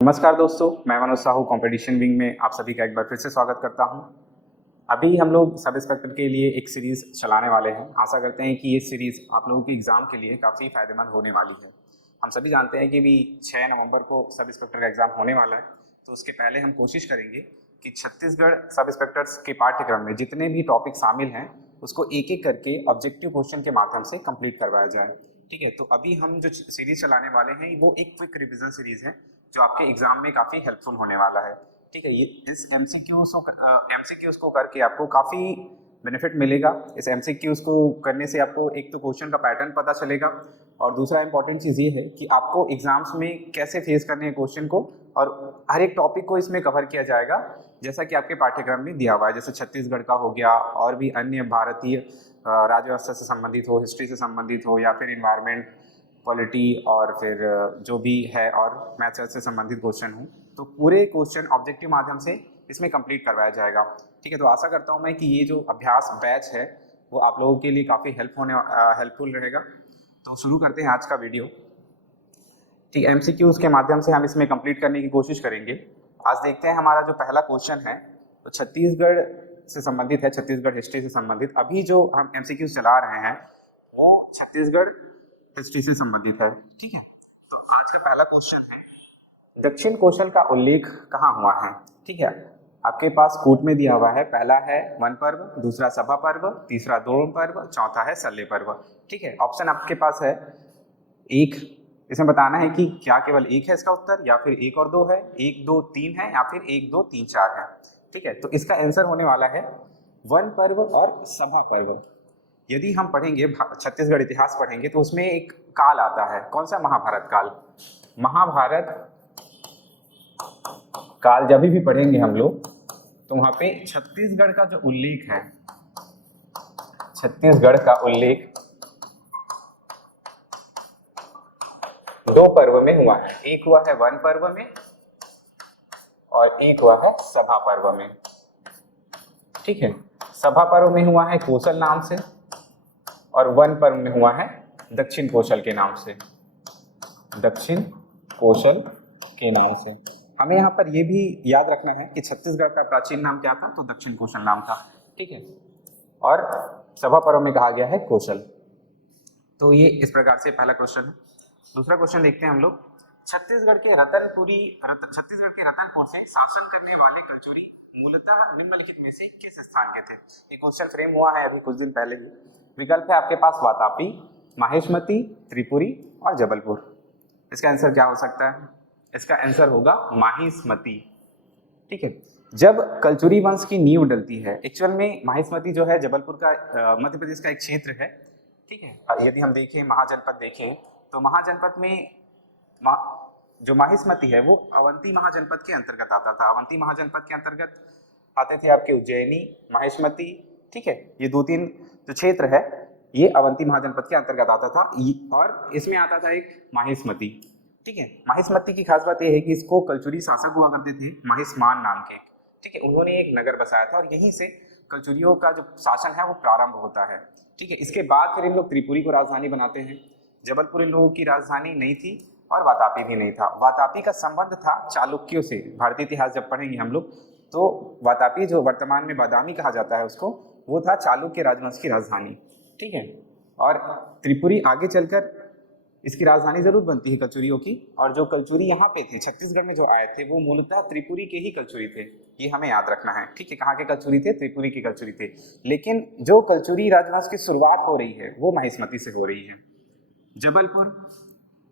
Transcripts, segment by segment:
नमस्कार दोस्तों, मैं मनोज साहू कंपटीशन विंग में आप सभी का एक बार फिर से स्वागत करता हूं। अभी हम लोग सब इंस्पेक्टर के लिए एक सीरीज़ चलाने वाले हैं। आशा करते हैं कि ये सीरीज़ आप लोगों के एग्ज़ाम के लिए काफ़ी फ़ायदेमंद होने वाली है। हम सभी जानते हैं कि भी 6 नवंबर को सब इंस्पेक्टर का एग्ज़ाम होने वाला है, तो उसके पहले हम कोशिश करेंगे कि छत्तीसगढ़ सब इंस्पेक्टर्स के पाठ्यक्रम में जितने भी टॉपिक शामिल हैं उसको एक एक करके ऑब्जेक्टिव क्वेश्चन के माध्यम से कंप्लीट करवाया जाए। ठीक है, तो अभी हम जो सीरीज़ चलाने वाले हैं वो एक क्विक रिविज़न सीरीज़ है जो आपके एग्ज़ाम में काफ़ी हेल्पफुल होने वाला है। ठीक है, ये इस एमसीक्यूज़ को करके आपको काफ़ी बेनिफिट मिलेगा। इस एमसीक्यूज़ को करने से आपको एक तो क्वेश्चन का पैटर्न पता चलेगा और दूसरा इंपॉर्टेंट चीज़ ये है कि आपको एग्ज़ाम्स में कैसे फेस करने हैं क्वेश्चन को, और हर एक टॉपिक को इसमें कवर किया जाएगा जैसा कि आपके पाठ्यक्रम में दिया हुआ है। जैसे छत्तीसगढ़ का हो गया और भी अन्य भारतीय राज्य व्यवस्था से संबंधित हो, हिस्ट्री से संबंधित हो, या फिर इन्वायरमेंट, पॉलिटी और फिर जो भी है और मैथ्स से संबंधित क्वेश्चन हो, तो पूरे क्वेश्चन ऑब्जेक्टिव माध्यम से इसमें कंप्लीट करवाया जाएगा। ठीक है, तो आशा करता हूँ मैं कि ये जो अभ्यास बैच है वो आप लोगों के लिए काफ़ी हेल्पफुल रहेगा। तो शुरू करते हैं आज का वीडियो। ठीक है, एमसीक्यूज़ के माध्यम से हम इसमें कंप्लीट करने की कोशिश करेंगे। आज देखते हैं हमारा जो पहला क्वेश्चन है तो छत्तीसगढ़ से संबंधित है, छत्तीसगढ़ हिस्ट्री से संबंधित। अभी जो हम एमसीक्यूज़ चला रहे हैं वो छत्तीसगढ़ हिस्ट्री से संबंधित है। ठीक है, तो आज का पहला क्वेश्चन है, दक्षिण कौशल का उल्लेख कहाँ हुआ है। ठीक है, आपके पास कूट में दिया हुआ है। पहला है वन पर्व, दूसरा सभा पर्व, तीसरा द्रोण पर्व, चौथा है शल्य पर्व। ठीक है, ऑप्शन आपके पास है एक। इसमें बताना है कि क्या केवल एक है इसका उत्तर, या फिर एक और दो है, एक दो तीन है, या फिर एक दो तीन चार है। ठीक है, तो इसका आंसर होने वाला है वन पर्व और सभा पर्व। यदि हम पढ़ेंगे छत्तीसगढ़ इतिहास पढ़ेंगे तो उसमें एक काल आता है। कौन सा? महाभारत काल। महाभारत काल जब भी पढ़ेंगे हम लोग तो वहां पे छत्तीसगढ़ का जो उल्लेख है, छत्तीसगढ़ का उल्लेख दो पर्व में हुआ है। एक हुआ है वन पर्व में और एक हुआ है सभा पर्व में। ठीक है, सभा पर्व में हुआ है कौशल नाम से और वन पर्व में हुआ है दक्षिण कौशल के नाम से। दक्षिण कौशल के नाम से हमें यहाँ पर यह भी याद रखना है कि छत्तीसगढ़ का प्राचीन नाम क्या था, तो दक्षिण कौशल नाम था। ठीक है, और सभा पर्व में कहा गया है कौशल। तो ये इस प्रकार से पहला क्वेश्चन है। दूसरा क्वेश्चन देखते हैं हम लोग। छत्तीसगढ़ के रतनपुर से शासन करने वाले कलचुरी मूलतः निम्नलिखित में से किस स्थान के थे। ये क्वेश्चन फ्रेम हुआ है अभी कुछ दिन पहले ही। विकल्प है आपके पास वातापी, माहिष्मती, त्रिपुरी और जबलपुर। इसका आंसर क्या हो सकता है? इसका आंसर होगा माहिष्मती। ठीक है, जब कलचुरी वंश की नींव डलती है, एक्चुअल में माहिष्मती जो है जबलपुर का मध्य प्रदेश का एक क्षेत्र है। ठीक है, यदि हम देखें महाजनपद देखें तो महाजनपद में जो माहिष्मती है वो अवंती महाजनपद के अंतर्गत आता था। अवंती महाजनपद के अंतर्गत आते थे आपके उज्जैनी, माहिष्मती। ठीक है, ये दो तीन जो क्षेत्र है ये अवंती महाजनपद के अंतर्गत आता था और इसमें आता था एक माहिष्मती। ठीक है, माहिष्मती की खास बात यह है कि इसको कलचुरी शासक हुआ करते थे माहिष्मान नाम के। ठीक है, उन्होंने एक नगर बसाया था और यहीं से कलचुरियों का जो शासन है वो प्रारंभ होता है। ठीक है, इसके बाद फिर इन लोग त्रिपुरी को राजधानी बनाते हैं। जबलपुर इन लोगों की राजधानी नहीं थी और वातापी भी नहीं था। वातापी का संबंध था चालुक्यों से। भारतीय इतिहास जब पढ़ेंगे हम लोग तो वातापी, जो वर्तमान में बादामी कहा जाता है उसको, वो था चालुक्य राजवंश की राजधानी। ठीक है, और त्रिपुरी आगे चलकर इसकी राजधानी जरूर बनती है कलचुरियों की। और जो कलचुरी यहाँ पे थे छत्तीसगढ़ में जो आए थे वो मूलतः त्रिपुरी के ही कलचुरी थे, ये हमें याद रखना है। ठीक है, कहाँ के कलचुरी थे? त्रिपुरी के कलचुरी थे। लेकिन जो कलचुरी राजवंश की शुरुआत हो रही है वो माहिष्मती से हो रही है। जबलपुर,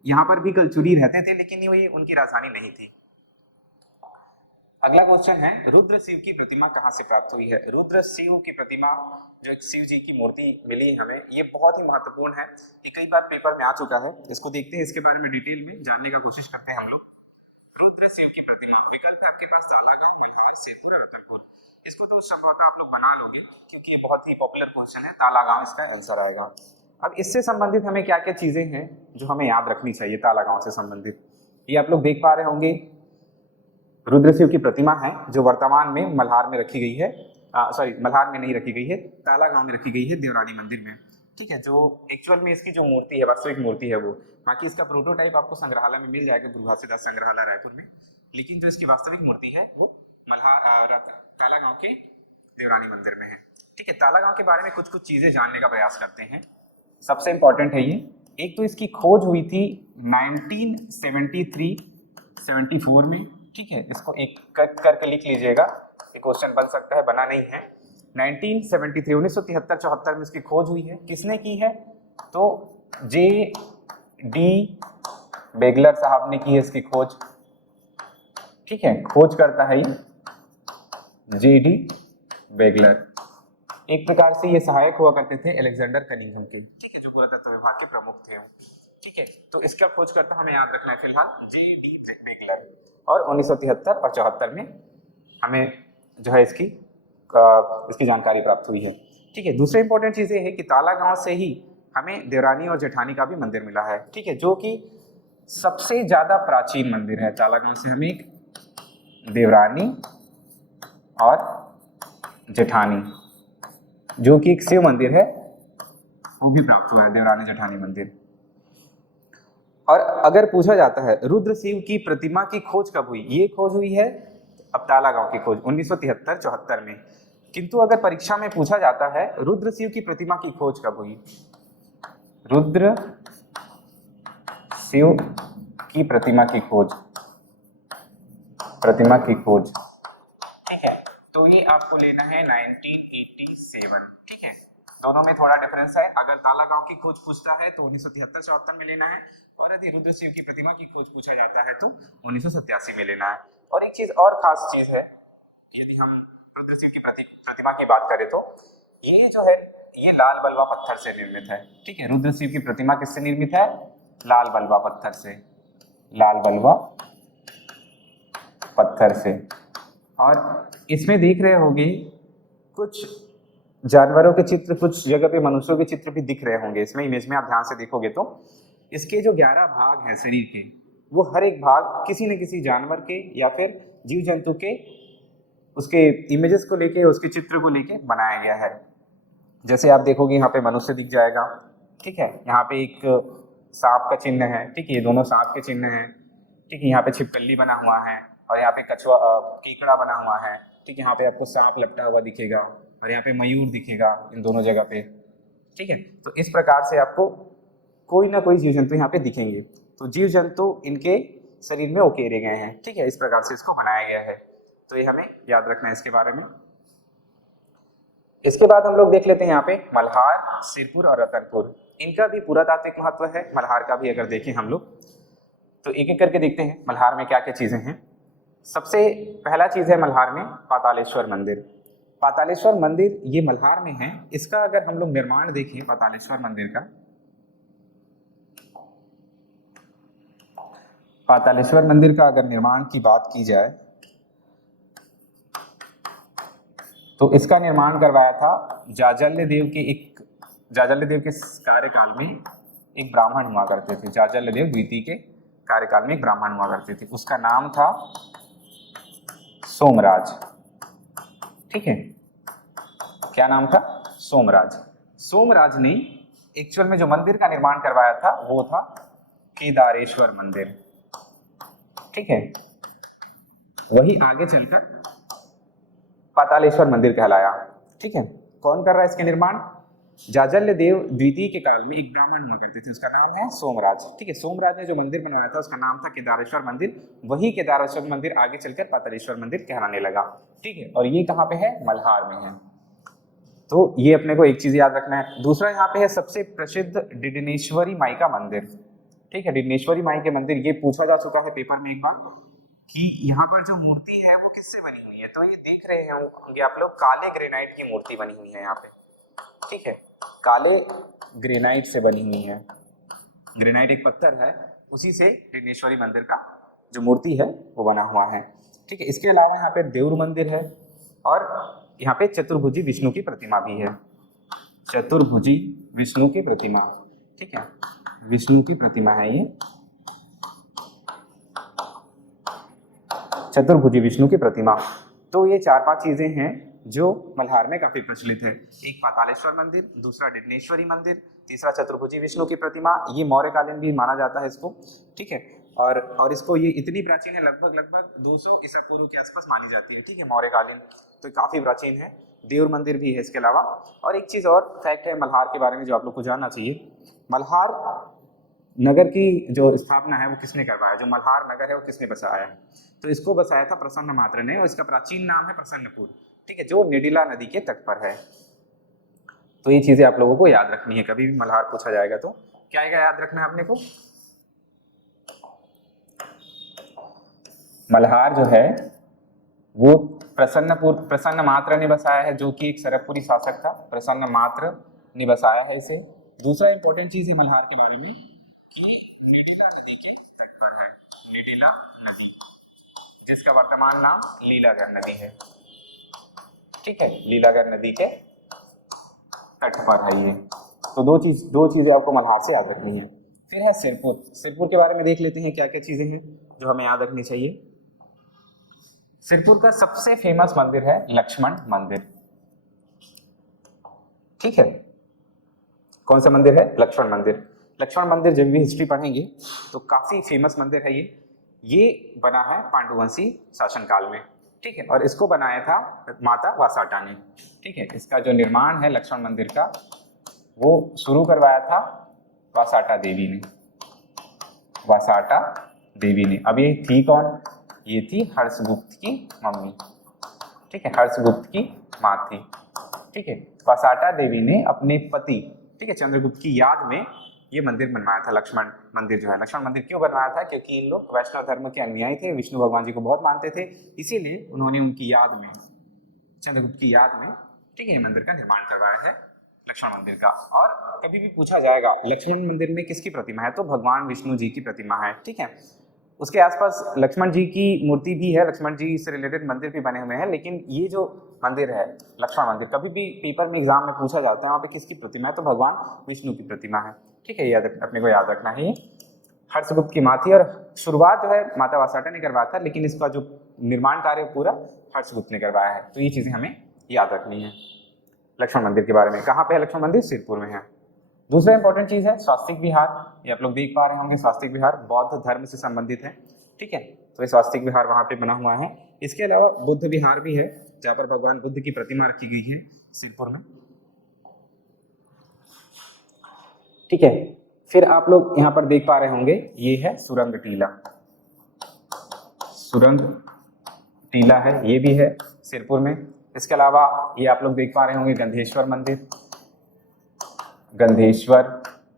यहाँ पर भी कलचुरी रहते थे लेकिन ये उनकी राजधानी नहीं थी। अगला क्वेश्चन है, रुद्र शिव की प्रतिमा कहाँ से प्राप्त हुई है। रुद्र शिव की प्रतिमा, जो एक शिव जी की मूर्ति मिली हमें, ये बहुत ही महत्वपूर्ण है। ये कई बार पेपर में आ चुका है। इसको देखते हैं, इसके बारे में डिटेल में जानने का कोशिश करते हैं हम लोग। रुद्र शिव की प्रतिमा, विकल्प है आपके पास तालागांव, मल्हार, सेतपुर और रतनपुर। इसको तो संभवतः आप लोग बना लोगे क्योंकि ये बहुत ही पॉपुलर क्वेश्चन है। तालागांव इसका आंसर आएगा। अब इससे संबंधित हमें क्या क्या चीजें हैं जो हमें याद रखनी चाहिए तालागांव से संबंधित, ये आप लोग देख पा रहे होंगे। रुद्रशिव की प्रतिमा है जो वर्तमान में मल्हार में रखी गई है। मल्हार में नहीं रखी गई है, तालागांव में रखी गई है, देवरानी मंदिर में। ठीक है, जो एक्चुअल में इसकी जो मूर्ति है, वास्तविक मूर्ति है वो, बाकी इसका प्रोटोटाइप आपको संग्रहालय में मिल जाएगा, गुरु घासीदास संग्रहालय रायपुर में। लेकिन जो इसकी वास्तविक मूर्ति है वो तालागांव के देवरानी मंदिर में है। ठीक है, तालागांव के बारे में कुछ कुछ चीजें जानने का प्रयास करते हैं। सबसे इंपॉर्टेंट है ये, एक तो इसकी खोज हुई थी 1973-74 में। ठीक है, इसको एक करके लिख लीजिएगा, ये क्वेश्चन बन सकता है, बना नहीं है। 1973 1973-74 में इसकी खोज हुई है। किसने की है? तो J.D. बेगलर साहब ने की है इसकी खोज। ठीक है, खोज करता है ये J.D. बेगलर। एक प्रकार से ये सहायक हुआ करते थे अलेक्जेंडर कनिंघम के, ठीक है, जो पुरातत्व विभाग के प्रमुख थे। ठीक है, तो इसका खोजकर्ता हमें याद रखना है फिलहाल J.D. बेगलर। और 1973 और 74 में हमें जो है इसकी जानकारी प्राप्त हुई है। ठीक है, दूसरी इंपॉर्टेंट चीज ये है कि तालागांव से ही हमें देवरानी और जेठानी का भी मंदिर मिला है। ठीक है, जो कि सबसे ज्यादा प्राचीन मंदिर है। तालागांव से हमें एक देवरानी और जेठानी, जो कि एक शिव मंदिर है, वो भी प्राप्त हुआ है, देवरानी जेठानी मंदिर। और अगर पूछा जाता है रुद्र शिव की प्रतिमा की खोज कब हुई, ये खोज हुई है अब तालागांव की खोज 1973-74 में। किंतु अगर परीक्षा में पूछा जाता है रुद्र शिव की प्रतिमा की खोज कब हुई, रुद्र शिव की प्रतिमा की खोज, ठीक है, तो ये आपको लेना है 1987। ठीक है, दोनों में थोड़ा डिफरेंस है। अगर तालागांव की खोज पूछता है तो 1973-74 में लेना है, और यदि रुद्र शिव की प्रतिमा की खोज पूछा जाता है तो 1987 में लेना है। और एक चीज और खास चीज है, यदि हम रुद्र शिव की प्रतिमा की बात करें तो ये जो है ये लाल बलुआ पत्थर से निर्मित है। ठीक है, रुद्र शिव की प्रतिमा किससे निर्मित है? लाल बलुआ पत्थर से, लाल बलुआ पत्थर से। और इसमें देख रहे होंगे कुछ जानवरों के चित्र, कुछ जगह पे मनुष्यों के चित्र भी दिख रहे होंगे इसमें इमेज में। आप ध्यान से देखोगे तो इसके जो 11 भाग हैं शरीर के, वो हर एक भाग किसी न किसी जानवर के या फिर जीव जंतु के उसके इमेजेस को लेके, उसके चित्र को लेके बनाया गया है। जैसे आप देखोगे यहाँ पे मनुष्य दिख जाएगा। ठीक है, यहाँ पे एक सांप का चिन्ह है। ठीक है, ये दोनों सांप के चिन्ह हैं। ठीक है, यहाँ पे छिपकली बना हुआ है और यहाँ पे कछुआ केकड़ा बना हुआ है। ठीक है, यहाँ पे आपको सांप लपटा हुआ दिखेगा और यहाँ पे मयूर दिखेगा इन दोनों जगह पे। ठीक है, तो इस प्रकार से आपको कोई ना कोई जीव जंतु यहाँ पे दिखेंगे। तो जीव जंतु इनके शरीर में उकेरे गए हैं। ठीक है, इस प्रकार से इसको बनाया गया है, तो ये हमें याद रखना है इसके बारे में। इसके बाद हम लोग देख लेते हैं यहाँ पे मल्हार, सिरपुर और रतनपुर। इनका भी पुरातात्विक महत्व है, मल्हार का भी अगर देखें हम लोग तो एक एक करके देखते हैं मल्हार में क्या क्या चीजें हैं। सबसे पहला चीज है मल्हार में पातालेश्वर मंदिर। पातालेश्वर मंदिर ये मल्हार में है। इसका अगर हम लोग निर्माण देखें पातालेश्वर मंदिर का, पातालेश्वर मंदिर का अगर निर्माण की बात की जाए तो इसका निर्माण करवाया था जाजल्य देव के कार्यकाल में एक ब्राह्मण हुआ करते थे। जाजल्य देव द्वितीय के कार्यकाल में एक ब्राह्मण हुआ करते थे, उसका नाम था सोमराज। ठीक है, क्या नाम था? सोमराज। सोमराज ने एक्चुअल में जो मंदिर का निर्माण करवाया था वो था केदारेश्वर मंदिर। ठीक है, वही आगे चलकर पातालेश्वर मंदिर कहलाया। ठीक है, कौन कर रहा है इसके निर्माण? जाजल्य देव द्वितीय के काल में एक ब्राह्मण हुआ करते थे, उसका नाम है सोमराज। ठीक है, सोमराज ने जो मंदिर बनाया था उसका नाम था केदारेश्वर मंदिर। वही केदारेश्वर मंदिर आगे चलकर पातालेश्वर मंदिर कहलाने लगा। ठीक है, और ये कहाँ पे है? मल्हार में है। तो ये अपने को एक चीज याद रखना है। दूसरा यहाँ पे है सबसे प्रसिद्ध डिडनेश्वरी माई का मंदिर। ठीक है, डिडनेश्वरी माई के मंदिर, ये पूछा जा चुका है पेपर में एक बार कि यहाँ पर जो मूर्ति है वो किससे बनी हुई है। तो ये देख रहे होंगे आप लोग, काले ग्रेनाइट की मूर्ति बनी हुई है यहाँ पे। ठीक है, काले ग्रेनाइट से बनी हुई है। ग्रेनाइट एक पत्थर है, उसी से डिडनेश्वरी मंदिर का जो मूर्ति है वो बना हुआ है। ठीक है, इसके अलावा यहाँ पे देउर मंदिर है और यहाँ पे चतुर्भुजी विष्णु की प्रतिमा भी है। चतुर्भुजी विष्णु की प्रतिमा। ठीक है, विष्णु की प्रतिमा है ये, चतुर्भुजी विष्णु की प्रतिमा। तो ये 4-5 चीजें हैं जो मल्हार में काफी प्रचलित है। एक पातालेश्वर मंदिर, दूसरा डिडनेश्वरी मंदिर, तीसरा चतुर्भुजी विष्णु की प्रतिमा। ये मौर्यकालीन भी माना जाता है इसको। ठीक है, और इसको ये इतनी प्राचीन है, लगभग 200 ईसा पूर्व के आसपास मानी जाती है। ठीक है, मौर्यकालीन, तो काफी प्राचीन है। देवर मंदिर भी है इसके अलावा। और एक चीज और फैक्ट है मल्हार के बारे में जो आप लोग को जानना चाहिए, मल्हार नगर की जो स्थापना है वो किसने करवाया, जो मल्हार नगर है वो किसने बसाया है, तो इसको बसाया था प्रसन्न मात्र ने, और इसका प्राचीन नाम है प्रसन्नपुर। ठीक है, जो निडिला नदी के तट पर है। तो ये चीजें आप लोगों को याद रखनी है, कभी भी मल्हार पूछा जाएगा तो क्या याद रखना है अपने को, मल्हार जो है वो प्रसन्न मात्र ने बसाया है, जो कि एक सरकपुरी शासक था, प्रसन्न मात्र ने बसाया है इसे। दूसरा इंपॉर्टेंट चीज है मल्हार के बारे में कि निडिला नदी के तट पर है, निडिला नदी, जिसका वर्तमान नाम लीलागर नदी है। ठीक है, लीलागर नदी के तट पर है ये। तो दो चीजें आपको मल्हार से याद रखनी है। फिर है सिरपुर। सिरपुर के बारे में देख लेते हैं क्या क्या चीजें हैं जो हमें याद रखनी चाहिए। सिरपुर का सबसे फेमस मंदिर है लक्ष्मण मंदिर। ठीक है, कौन सा मंदिर है, लक्ष्मण मंदिर। लक्ष्मण मंदिर जब भी हिस्ट्री पढ़ेंगे तो काफी फेमस मंदिर है ये बना है पांडुवंशी शासनकाल में। ठीक है, और इसको बनाया था माता वासाटा ने। ठीक है, इसका जो निर्माण है लक्ष्मण मंदिर का वो शुरू करवाया था वासाटा देवी ने, वासाटा देवी ने। अब ये थी कौन, ये थी हर्षगुप्त की मम्मी। ठीक है, हर्षगुप्त की माँ थी। ठीक है, वासाटा देवी ने अपने पति, ठीक है, चंद्रगुप्त की याद में ये मंदिर बनवाया था। लक्ष्मण मंदिर जो है, लक्ष्मण मंदिर क्यों बनवाया था, क्योंकि इन लोग वैष्णव धर्म के अनुयायी थे, विष्णु भगवान जी को बहुत मानते थे, इसीलिए उन्होंने उनकी याद में, चंद्रगुप्त की याद में, ठीक है, ये मंदिर का निर्माण करवाया है लक्ष्मण मंदिर का। और कभी भी पूछा जाएगा लक्ष्मण मंदिर में किसकी प्रतिमा है, तो भगवान विष्णु जी की प्रतिमा है। ठीक है, उसके आसपास लक्ष्मण जी की मूर्ति भी है, लक्ष्मण जी से रिलेटेड मंदिर भी बने हुए हैं, लेकिन ये जो मंदिर है लक्ष्मण मंदिर, कभी भी पेपर में एग्जाम में पूछा जाता है वहाँ पे किसकी प्रतिमा है, तो भगवान विष्णु की प्रतिमा है। ठीक है, याद अपने को याद रखना है। हर्षगुप्त की माँ थी और शुरुआत जो है माता वासाटा ने करवाया था, लेकिन इसका जो निर्माण कार्य पूरा हर्षगुप्त ने करवाया है। तो ये चीजें हमें याद रखनी है लक्ष्मण मंदिर के बारे में। कहाँ पे है लक्ष्मण मंदिर, सिरपुर में है। दूसरा इंपॉर्टेंट चीज है स्वास्तिक विहार। ये आप लोग देख पा रहे होंगे, स्वास्तिक विहार बौद्ध धर्म से संबंधित है। ठीक है, तो ये स्वास्तिक विहार वहां पे बना हुआ है। इसके अलावा बुद्ध विहार भी है, जहाँ पर भगवान बुद्ध की प्रतिमा रखी गई है सिरपुर में। ठीक है, फिर आप लोग यहाँ पर देख पा रहे होंगे, ये है सुरंग टीला। सुरंग टीला है, ये भी है सिरपुर में। इसके अलावा ये आप लोग देख पा रहे होंगे गंधेश्वर मंदिर, गंधेश्वर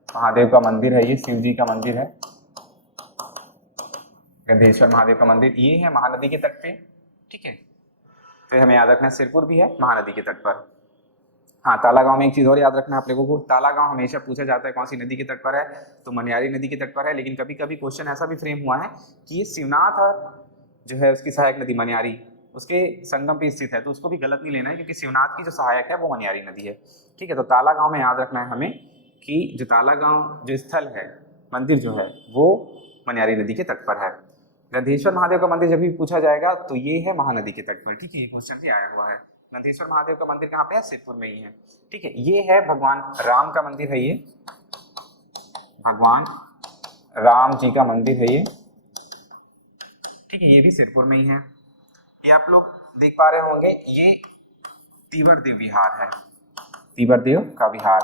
महादेव का मंदिर है, ये शिव जी का मंदिर है, गंधेश्वर महादेव का मंदिर, ये है महानदी के तट पे। ठीक है, तो हमें याद रखना है सिरपुर भी है महानदी के तट पर। हाँ, तालागांव में एक चीज और याद रखना है आप लोगों को, तालागांव हमेशा पूछा जाता है कौन सी नदी के तट पर है, तो मनियारी नदी के तट पर है। लेकिन कभी कभी क्वेश्चन ऐसा भी फ्रेम हुआ है कि ये शिवनाथ और जो है उसकी सहायक नदी मनियारी उसके संगम पे स्थित है, तो उसको भी गलत नहीं लेना है, क्योंकि शिवनाथ की जो सहायक है वो मनियारी नदी है। ठीक है, तो तालागांव में याद रखना है हमें कि जो तालागांव जो स्थल है, मंदिर जो है वो मनियारी नदी के तट पर है। गंधेश्वर महादेव का मंदिर जब भी पूछा जाएगा तो ये है महानदी के तट पर। ठीक है, ये क्वेश्चन भी आया हुआ है। गंधेश्वर महादेव का मंदिर कहाँ पे है, सिरपुर में ही है। ठीक है, ये है भगवान राम का मंदिर है, ये भगवान राम जी का मंदिर है ये। ठीक है, ये भी सिरपुर में ही है। ये आप लोग देख पा रहे होंगे, ये तीवरदेव विहार है, तीवरदेव का विहार।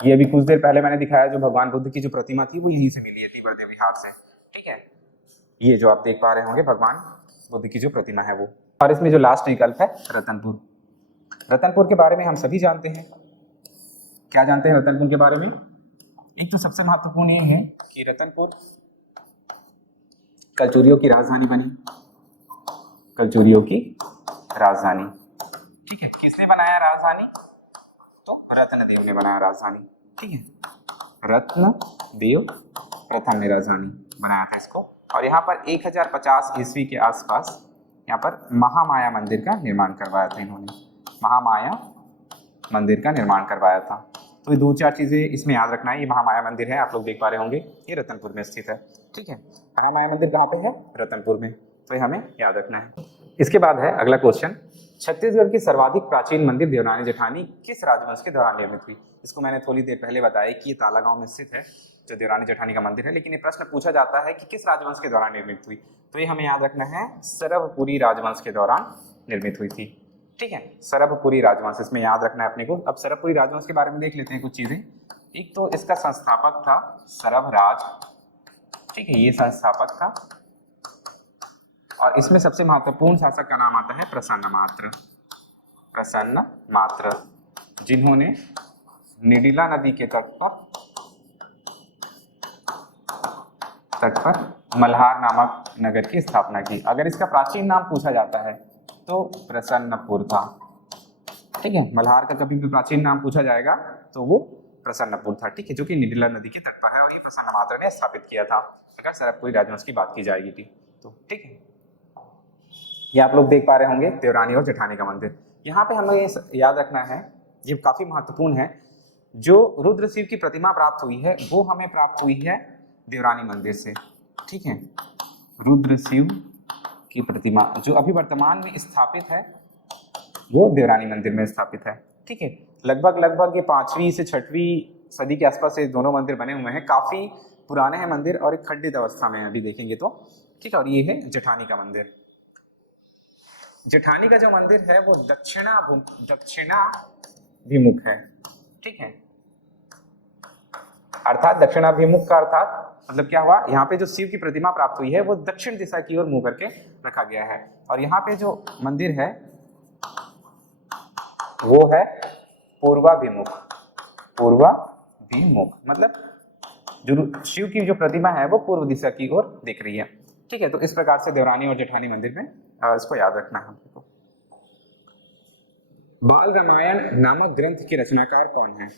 ये अभी कुछ देर पहले मैंने दिखाया, जो भगवान बुद्ध की जो प्रतिमा थी वो यहीं से मिली है, तीवरदेव विहार से। ठीक है, ये जो आप देख पा रहे होंगे भगवान बुद्ध की जो प्रतिमा है वो। और इसमें जो लास्ट विकल्प है रतनपुर। रतनपुर के बारे में हम सभी जानते हैं। क्या जानते हैं रतनपुर के बारे में? एक तो सबसे महत्वपूर्ण ये है कि रतनपुर कलचुरियों की राजधानी बनी, कलचुरियों की राजधानी। ठीक है, किसने बनाया राजधानी? तो रत्नदेव ने बनाया राजधानी। ठीक है, रत्नदेव प्रथम ने राजधानी बनाया था इसको। और यहाँ पर 1050 ईस्वी के आसपास यहाँ पर महामाया मंदिर का निर्माण करवाया था इन्होंने, महामाया मंदिर का निर्माण करवाया था। तो ये दो चार चीजें इसमें याद रखना है। ये महामाया मंदिर है, आप लोग देख पा रहे होंगे, ये रतनपुर में स्थित है। ठीक है, महामाया मंदिर कहाँ पे है? रतनपुर में। तो ये हमें याद रखना है। इसके बाद है अगला क्वेश्चन, छत्तीसगढ़ की सर्वाधिक प्राचीन मंदिर देवरानी जेठानी किस राजवंश के दौरान निर्मित हुई? इसको मैंने थोड़ी देर पहले बताया कि ये तालागांव में स्थित है, जो देवरानी जेठानी का मंदिर है, लेकिन ये प्रश्न पूछा जाता है कि किस राजवंश के दौरान निर्मित हुई, तो ये हमें याद रखना है सरभपुरी राजवंश के दौरान निर्मित हुई थी। ठीक है, सरभपुरी राजवंश इसमें याद रखना है अपने को। अब सरभपुरी राजवंश के बारे में देख लेते हैं कुछ चीजें। एक तो इसका संस्थापक था सरभराज, ठीक है, ये संस्थापक था, और इसमें सबसे महत्वपूर्ण शासक का नाम आता है प्रसन्नमात्र। प्रसन्नमात्र, जिन्होंने निडिला नदी के तट पर मल्हार नामक नगर की स्थापना की। अगर इसका प्राचीन नाम पूछा जाता है तो प्रसन्नपुर था। ठीक है, मल्हार का कभी भी प्राचीन नाम पूछा जाएगा तो वो प्रसन्नपुर था। ठीक है, जो कि निडिला नदी के तट पर है, और ये प्रसन्नमात्र ने स्थापित किया था अगर सरभपुरी राजवंश की बात की जाएगी तो। ठीक है, ये आप लोग देख पा रहे होंगे देवरानी और जेठानी का मंदिर। यहाँ पे हमें याद रखना है, ये काफी महत्वपूर्ण है, जो रुद्र शिव की प्रतिमा प्राप्त हुई है वो हमें प्राप्त हुई है देवरानी मंदिर से। ठीक है, रुद्र शिव की प्रतिमा जो अभी वर्तमान में स्थापित है वो देवरानी मंदिर में स्थापित है। ठीक है, लगभग ये 5वीं से 6वीं सदी के आसपास ये दोनों मंदिर बने हुए हैं। काफी पुराने हैं मंदिर और एक खंडित अवस्था में अभी देखेंगे तो। ठीक है, और ये है जेठानी का मंदिर। जेठानी का जो मंदिर है वो दक्षिणाभिमुख है। ठीक है, अर्थात दक्षिणाभिमुख का अर्थात मतलब क्या हुआ, यहाँ पे जो शिव की प्रतिमा प्राप्त हुई है वो दक्षिण दिशा की ओर मुंह करके रखा गया है, और यहाँ पे जो मंदिर है वो है पूर्वाभिमुख, मतलब जो शिव की जो प्रतिमा है वो पूर्व दिशा की ओर दिख रही है। ठीक है, तो इस प्रकार से देवरानी और जेठानी मंदिर में इसको याद रखना है हमको। बाल रामायण नामक ग्रंथ के रचनाकार कौन है?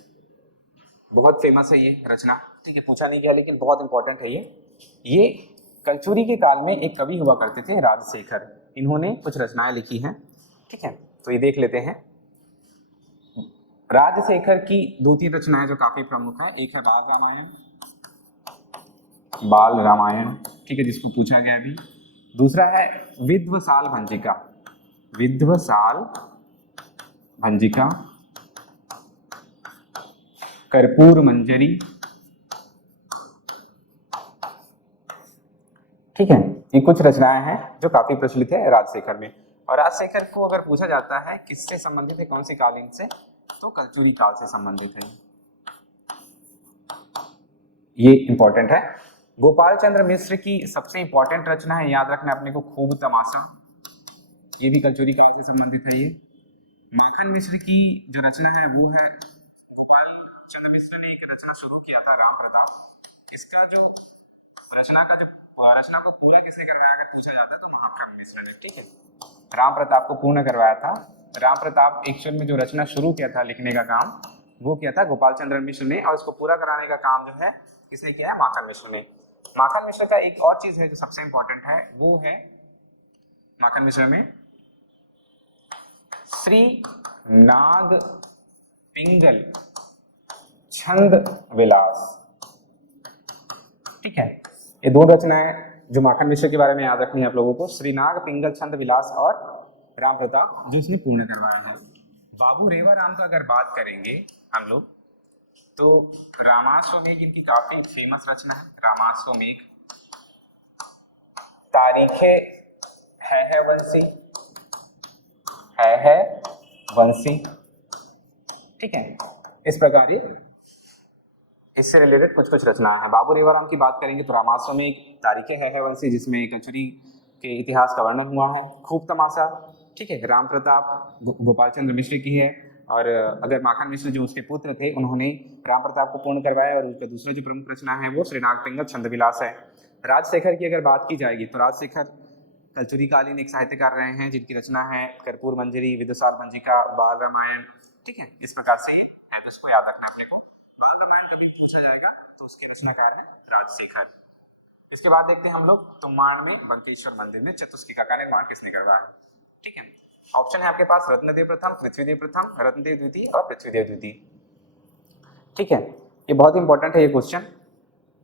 बहुत फेमस है ये रचना। ठीक है, पूछा नहीं गया लेकिन बहुत इंपॉर्टेंट है ये कलचुरी के काल में एक कवि हुआ करते थे राजशेखर, इन्होंने कुछ रचनाएं लिखी हैं। ठीक है, तो ये देख लेते हैं। राजशेखर की 2-3 रचनाएं जो काफी प्रमुख है, एक है बाल रामायण, ठीक है, जिसको पूछा गया अभी। दूसरा है विध्वसाल भंजिका, कर्पूर मंजरी। ठीक है, ये कुछ रचनाएं हैं जो काफी प्रचलित है राजशेखर में। और राजशेखर को अगर पूछा जाता है किससे संबंधित है, कौन सी कालीन से, तो कलचुरी काल से संबंधित है। ये इंपॉर्टेंट है। गोपाल चंद्र मिश्र की सबसे इंपॉर्टेंट रचना है, याद रखना अपने को, खूब तमाशा, ये भी कलचुरी काल से संबंधित है। ये माखन मिश्र की जो रचना है वो है, गोपाल चंद्र मिश्र ने एक रचना शुरू किया था राम प्रताप। इसका जो रचना को पूरा किसने करवाया अगर पूछा जाता है तो माखन मिश्र ने। ठीक है, राम प्रताप को पूर्ण करवाया था। राम प्रताप एक्चुअल में जो रचना शुरू किया था लिखने का काम वो किया था गोपाल चंद्र मिश्र ने, और इसको पूरा कराने का काम जो है किसने किया है, माखन मिश्र ने। माखन मिश्र का एक और चीज है जो सबसे इंपॉर्टेंट है, वो है माखन मिश्र में श्री नाग पिंगल छंद विलास। ठीक है, ये 2 रचनाएं जो माखन मिश्र के बारे में याद रखनी है आप लोगों को, श्रीनाग पिंगल छंद विलास और राम प्रताप, जो इसने पूर्ण करवाया है। बाबू रेवा राम का अगर बात करेंगे हम लोग तो रामाश्वमेघ इनकी काफी फेमस रचना है, रामाश्वमेघ। तारीखे है वंशी। ठीक है, इस प्रकार ये इससे रिलेटेड कुछ रचना है। बाबू रेवाराम की बात करेंगे तो रामाश्वमेघ, तारीखे है वंशी जिसमें कलचुरी के इतिहास का वर्णन हुआ है, खूब तमाशा। ठीक है, राम प्रताप गोपाल चंद्र मिश्र की है, और अगर माखन मिश्र जो उसके पुत्र थे उन्होंने राम प्रताप को पूर्ण करवाया, और उसका दूसरा जो प्रमुख रचना है वो श्रीनाग पिंगल छंद विलास है। राजशेखर की अगर बात की जाएगी तो राजशेखर कलचुरी कालीन एक साहित्यकार रहे हैं जिनकी रचना है कर्पूर मंजरी, विदुषार भंजिका, बाल रामायण। ठीक है, इस प्रकार से ये है, तो इसको याद रखना अपने को। बाल रामायण कभी पूछा जाएगा तो उसके रचनाकार है राजशेखर। इसके बाद देखते हैं हम लोग तुम्बाड़ में बंकेश्वर मंदिर में चतुष्किका का निर्माण किसने करवाया। ठीक है, ऑप्शन है आपके पास रत्नदेव प्रथम, पृथ्वीदेव प्रथम, रत्नदेव द्वितीय और पृथ्वीदेव द्वितीय। ठीक है, ये बहुत इंपॉर्टेंट है ये क्वेश्चन।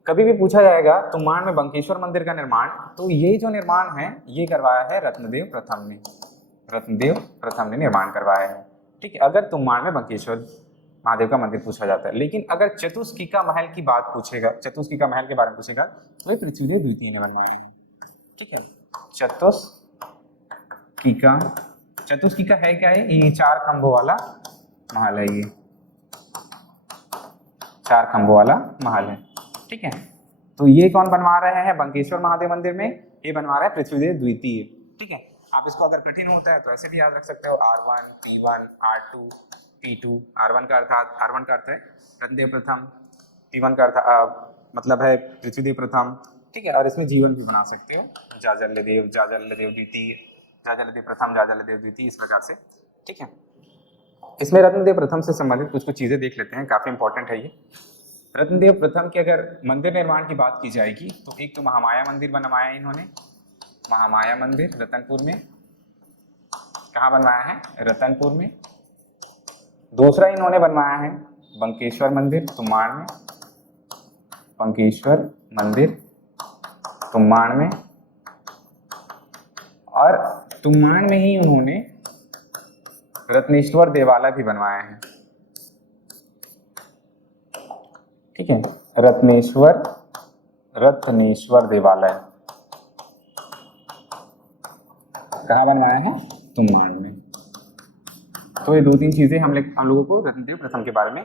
कभी भी पूछा जाएगा तुम्बाड़ में बंकेश्वर मंदिर का निर्माण, तो ये जो निर्माण है ये करवाया है रत्नदेव प्रथम ने। रत्नदेव प्रथम ने निर्माण करवाया है। ठीक है, अगर तुम्बाड़ में बंकेश्वर महादेव का मंदिर पूछा जाता है। लेकिन अगर चतुष्किका महल की बात पूछेगा, चतुष्किका महल के बारे में पूछेगा, तो ये पृथ्वीदेव द्वितीय ने बनवाए हैं। ठीक है, चतुष्किका, चतुष्किका है क्या है? ये 4 खंभों वाला महल है, ये 4 खंभों वाला महल है। ठीक है, तो ये कौन बनवा रहे हैं बंकेश्वर महादेव मंदिर में? ये बनवा रहा है पृथ्वीदेव द्वितीय। ठीक है, आप इसको अगर कठिन होता है तो ऐसे भी याद रख सकते हो, R1 P1 R2 P2। R1 का अर्थ है रत्नदेव प्रथम, P1 का अर्थ मतलब है पृथ्वीदेव प्रथम। ठीक है, और इसमें जीवन भी बना सकते हो, जाजल्यदेव द्वितीय, जाजल्यदेव प्रथम, जाजल्यदेव द्वितीय, इस प्रकार से। ठीक है, इसमें रत्नदेव प्रथम से संबंधित कुछ चीजें देख लेते हैं, काफी इंपॉर्टेंट है ये। रत्नदेव प्रथम की अगर मंदिर निर्माण की बात की जाएगी तो एक तो महामाया मंदिर बनवाया इन्होंने, महामाया मंदिर रतनपुर में। कहाँ बनवाया है? रतनपुर में। दूसरा इन्होंने बनवाया है बंकेश्वर मंदिर तुम्बाड़ में, बंकेश्वर मंदिर तुम्बाड़ में। और तुम्बाड़ में ही उन्होंने रत्नेश्वर देवालय भी बनवाया है। ठीक है, रत्नेश्वर देवालय कहाँ बनवाया है? तुम्बाड़ में। तो ये 2-3 चीजें हम लोगों को रत्नदेव प्रथम के बारे में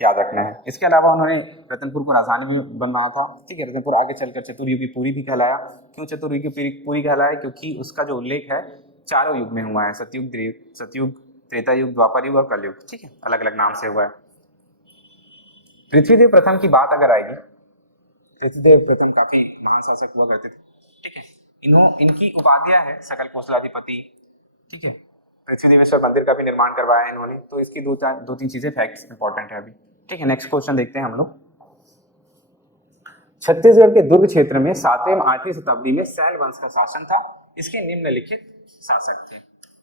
याद रखना है। इसके अलावा उन्होंने रतनपुर को राजधानी भी बनवाया था। ठीक है, रतनपुर आगे चलकर चतुर्युगी पुरी भी कहलाया। क्यों चतुर्युगी पुरी कहलाया? क्योंकि उसका जो उल्लेख है 4 युग में हुआ है, सतयुग, त्रेता युग, द्वापर युग और कलयुग। ठीक है, अलग अलग नाम से हुआ है। पृथ्वीदेव प्रथम की बात अगर आएगी, पृथ्वीदेव प्रथम काफी महान शासक हुआ करते थे। ठीक है, इनकी उपाधियां है सकल कौशलाधिपति। ठीक है, पृथ्वीदेवेश्वर मंदिर का भी निर्माण करवाया है इन्होंने। तो इसकी 2-3 चीजें फैक्ट्स इंपॉर्टेंट है अभी। ठीक है, नेक्स्ट क्वेश्चन देखते हैं हम लोग। छत्तीसगढ़ के दुर्ग क्षेत्र में 7वीं 8वीं शताब्दी में सैल वंश का शासन था। इसके निम्नलिखित शासक थे।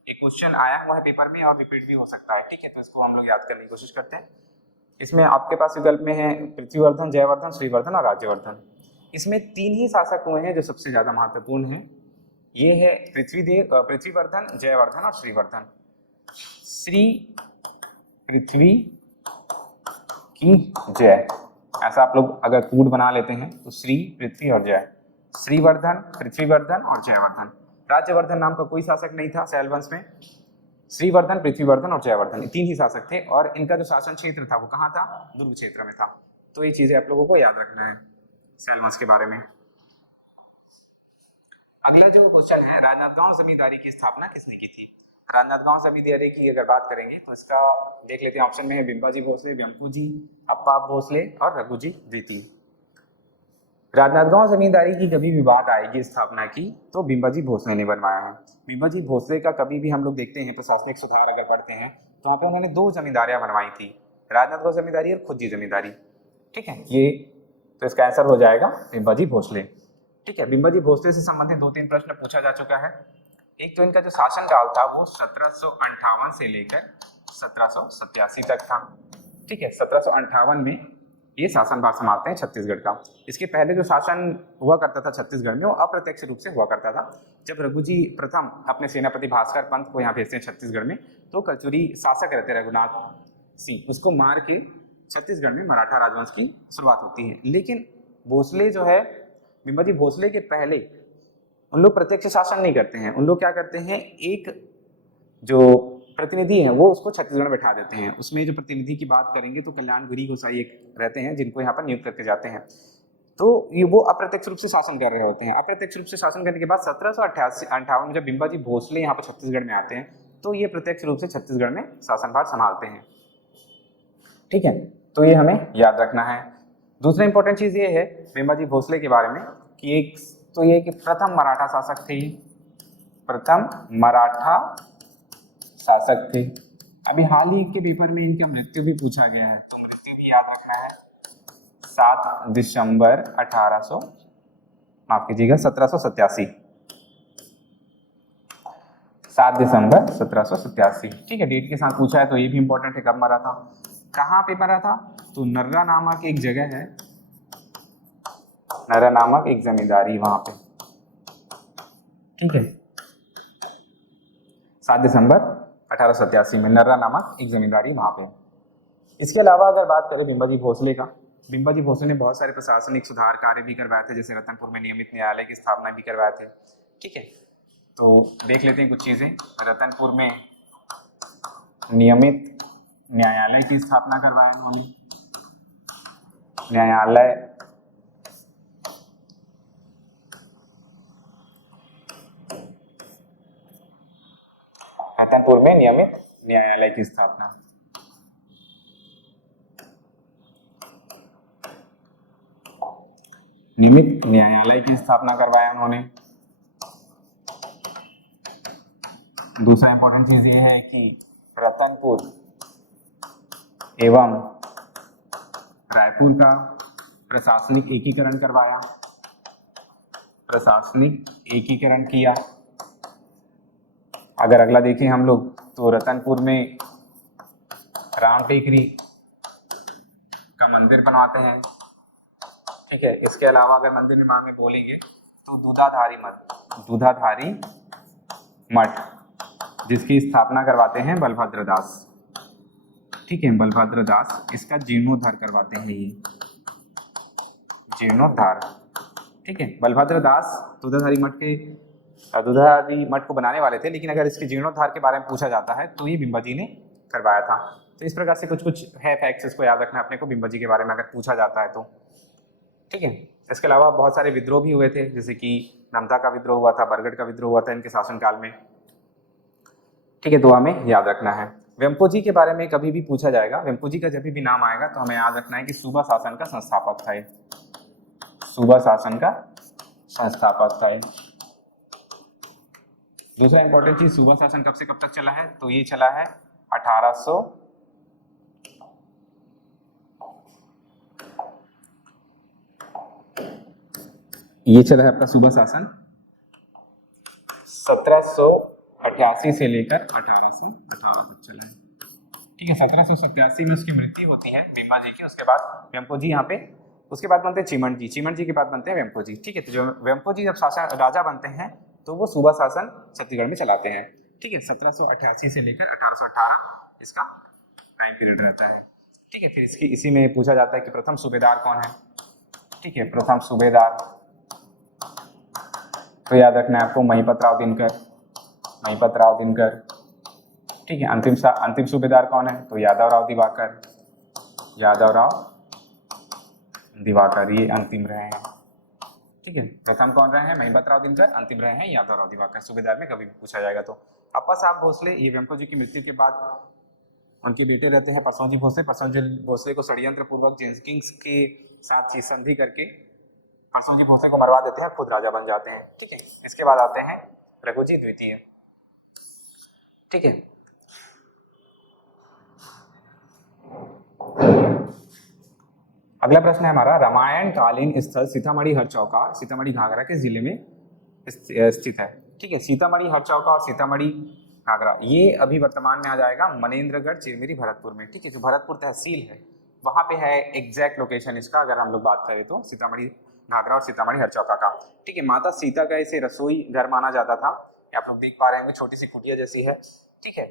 एक क्वेश्चन आया हुआ है पेपर में और रिपीट भी हो सकता है। ठीक है, तो इसको हम लोग याद करने की कोशिश करते हैं। इसमें आपके पास विकल्प में है पृथ्वीवर्धन, जयवर्धन, श्रीवर्धन और राज्यवर्धन। इसमें 3 ही शासक हुए हैं जो सबसे ज्यादा महत्वपूर्ण हैं। ये है पृथ्वीवर्धन, जयवर्धन और श्रीवर्धन। श्री पृथ्वी की जय, ऐसा आप लोग अगर कूट बना लेते हैं तो श्री, पृथ्वी और जय। श्रीवर्धन, पृथ्वीवर्धन और जयवर्धन। राज्यवर्धन नाम का कोई शासक नहीं था सैल वंश में। श्रीवर्धन, पृथ्वीवर्धन और जयवर्धन, 3 ही शासक थे। और इनका जो शासन क्षेत्र था वो कहाँ था? दुर्ग क्षेत्र में था। तो ये चीजें आप लोगों को याद रखना है सैल वंश के बारे में। अगला जो क्वेश्चन है, राजनांदगांव जमींदारी की स्थापना किसने की थी? राजनांदगांव जमींदारी की अगर बात करेंगे तो इसका देख लेते हैं। ऑप्शन में है बिंबाजी भोसले, व्यंकू जी, अप्पा भोसले और रघु जी द्वितीय। राजनांदगांव जमींदारी की कभी भी बात आएगी स्थापना की तो बिंबाजी भोसले ने बनवाया है। बिंबाजी भोसले का कभी भी हम लोग देखते हैं प्रशासनिक सुधार अगर पढ़ते हैं तो वहाँ पे उन्होंने 2 जमींदारियां बनवाई थी, राजनांदगांव जमींदारी और खुज्जी जमींदारी। ठीक है, ये तो इसका आंसर हो जाएगा बिंबाजी भोसले। ठीक है, बिंबाजी भोसले से संबंधित 2-3 प्रश्न पूछा जा चुका है। एक तो इनका जो शासन काल था वो 1758 से लेकर 1787 तक था। ठीक है, 1758 में ये शासनभार संभालते हैं छत्तीसगढ़ का। इसके पहले जो शासन हुआ करता था छत्तीसगढ़ में वो अप्रत्यक्ष रूप से हुआ करता था। जब रघुजी प्रथम अपने सेनापति भास्कर पंत को यहाँ भेजते हैं छत्तीसगढ़ में, तो कलचुरी शासक रहते रघुनाथ सिंह, उसको मार के छत्तीसगढ़ में मराठा राजवंश की शुरुआत होती है। लेकिन भोसले जो है, बिंबाजी भोसले के पहले उन लोग प्रत्यक्ष शासन नहीं करते हैं। उन लोग क्या करते हैं, एक जो प्रतिनिधि है वो उसको छत्तीसगढ़ में बैठा देते हैं। उसमें जो प्रतिनिधि की बात करेंगे तो कल्याण गिरी गोसाई एक रहते हैं जिनको यहाँ पर नियुक्त करके जाते हैं। तो ये वो अप्रत्यक्ष रूप से शासन कर रहे होते हैं। अप्रत्यक्ष रूप से शासन करने के बाद 1758 में जब बिंबाजी भोसले यहाँ पर छत्तीसगढ़ में आते हैं तो ये प्रत्यक्ष रूप से छत्तीसगढ़ में शासनभार संभालते हैं। ठीक है, तो ये हमें याद रखना है। दूसरा इंपॉर्टेंट चीज ये है बिंबाजी भोसले के बारे में कि एक तो ये कि प्रथम मराठा शासक थे, प्रथम मराठा शासक थे। अभी हाल ही के पेपर में इनका मृत्यु भी पूछा गया है, तो मृत्यु भी याद रखना है। 7 दिसंबर 1787। 7 दिसंबर 1787। ठीक है, डेट के साथ पूछा है तो ये भी इंपॉर्टेंट है, कब मरा था, कहाँ पे मरा था। तो नर्रा नामक एक जगह है, नर्रा नामक एक जमींदारी वहां पे। ठीक है, 7 दिसंबर 1887 में नर्रा नामक एक जमींदारी वहां पे। इसके अलावा अगर बात करें बिंबाजी भोसले का, बिंबाजी भोसले ने बहुत सारे प्रशासनिक सुधार कार्य भी करवाए थे, जैसे रतनपुर में नियमित न्यायालय की स्थापना भी करवाए थे। ठीक है, तो देख लेते हैं कुछ चीजें। रतनपुर में नियमित न्यायालय की स्थापना करवाया उन्होंने। न्यायालय रतनपुर में नियमित न्यायालय की स्थापना। नियमित न्यायालय की स्थापना करवाया उन्होंने। दूसरा इंपॉर्टेंट चीज ये है कि रतनपुर एवं रायपुर का प्रशासनिक एकीकरण करवाया, प्रशासनिक एकीकरण किया। अगर अगला देखें हम लोग तो रतनपुर में राम टेकरी का मंदिर बनवाते हैं। ठीक है, इसके अलावा अगर मंदिर निर्माण में बोलेंगे तो दूधाधारी मठ जिसकी स्थापना करवाते हैं बलभद्र दास। ठीक है, बलभद्र दास इसका जीर्णोद्धार करवाते हैं, ये जीर्णोद्धार। ठीक है, बलभद्र दास दूधाधारी मठ को बनाने वाले थे, लेकिन अगर इसके जीर्णोद्धार के बारे में पूछा जाता है तो ये बिंबाजी ने करवाया था। तो इस प्रकार से कुछ कुछ है फैक्ट्स, इसको याद रखना अपने को बिंबाजी के बारे में अगर पूछा जाता है तो। ठीक है, इसके अलावा बहुत सारे विद्रोह भी हुए थे, जैसे कि नमदा का विद्रोह हुआ था, बरगढ़ का विद्रोह हुआ था इनके शासनकाल में। ठीक है, तो हमें याद रखना है। वेम्पोजी के बारे में कभी भी पूछा जाएगा, वेम्पोजी का जब भी नाम आएगा तो हमें याद रखना है कि सूबा शासन का संस्थापक था, सूबा शासन का संस्थापक था। दूसरा इंपॉर्टेंट चीज, सूबा शासन कब से कब तक चला है, तो ये चला है 1800 ये चला है आपका सूबा शासन 1788 से लेकर 1818 तक चला है। ठीक है, 1787 में उसकी मृत्यु होती है बिंबाजी की। उसके बाद वेम्पोजी यहाँ पे, उसके बाद बनते हैं चिमनजी, चिमनजी के बाद बनते हैं वेम्पोजी। ठीक है, तो जो वेम्पोजी जब शासन राजा बनते हैं तो वो सूबा शासन छत्तीसगढ़ में चलाते हैं। ठीक है, 1788 से लेकर 1818 इसका टाइम पीरियड रहता है। ठीक है, फिर इसी में पूछा जाता है कि प्रथम सूबेदार कौन है। ठीक है, प्रथम सूबेदार तो याद रखना है आपको महिपत राव दिनकर। ठीक है, अंतिम सूबेदार कौन है, तो यादव राव दिवाकर, ये अंतिम रहे हैं। ठीक है, प्रथम कौन रहे हैं, महिपत राव दिनकर, अंतिम रहे हैं यादव राव दिवाकर। सूबेदार में कभी भी पूछा जाएगा तो। अप्पा साहब भोसले, ये वेम्पोजी की मृत्यु के बाद उनके बेटे रहते हैं परसोजी भोसले। परसोजी भोसले को षड्यंत्र पूर्वक जेनकिंस के साथ संधि करके परसोजी भोसले को मरवा देते हैं, खुद राजा बन जाते हैं। ठीक है, इसके बाद आते हैं रघुजी द्वितीय। ठीक है, अगला प्रश्न है हमारा, रामायण कालीन स्थल सीतामढ़ी हरचौका सीतामढ़ी घाघरा किस जिले में स्थित है। ठीक है, सीतामढ़ी हरचौका और सीतामढ़ी घाघरा ये अभी वर्तमान में आ जाएगा मनेन्द्रगढ़ चिरमिरी भरतपुर में। ठीक है, जो भरतपुर तहसील है वहां पे है एग्जैक्ट लोकेशन इसका, अगर हम लोग बात करें तो सीतामढ़ी घाघरा और सीतामढ़ी हरचौका का। ठीक है, माता सीता का इसे रसोई घर माना जाता था, आप लोग देख पा रहे होंगे छोटी सी कुटिया जैसी है। ठीक है,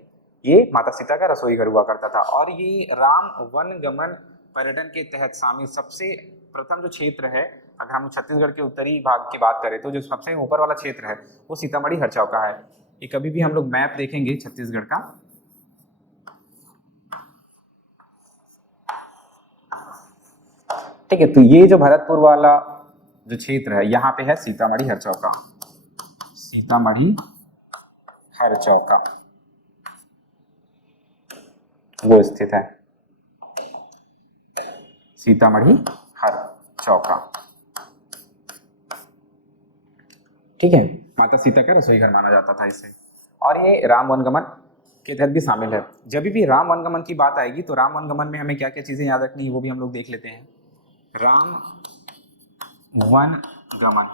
ये माता सीता का रसोई घर हुआ करता था। और ये राम वन गमन पर्यटन के तहत शामिल सबसे प्रथम जो क्षेत्र है, अगर हम छत्तीसगढ़ के उत्तरी भाग की बात करें तो जो सबसे ऊपर वाला क्षेत्र है वो सीतामढ़ी हरचौका है। ये कभी भी हम लोग मैप देखेंगे छत्तीसगढ़ का, ठीक है, तो ये जो भरतपुर वाला जो क्षेत्र है यहाँ पे है सीतामढ़ी हरचौका, सीतामढ़ी हरचौका वो स्थित है, सीतामढ़ी हरचौका। ठीक है, माता सीता का रसोई घर माना जाता था इसे। और ये राम वनगमन के तहत भी शामिल है। जब भी राम वनगमन की बात आएगी तो राम वनगमन में हमें क्या क्या चीजें याद रखनी है वो भी हम लोग देख लेते हैं। राम वनगमन,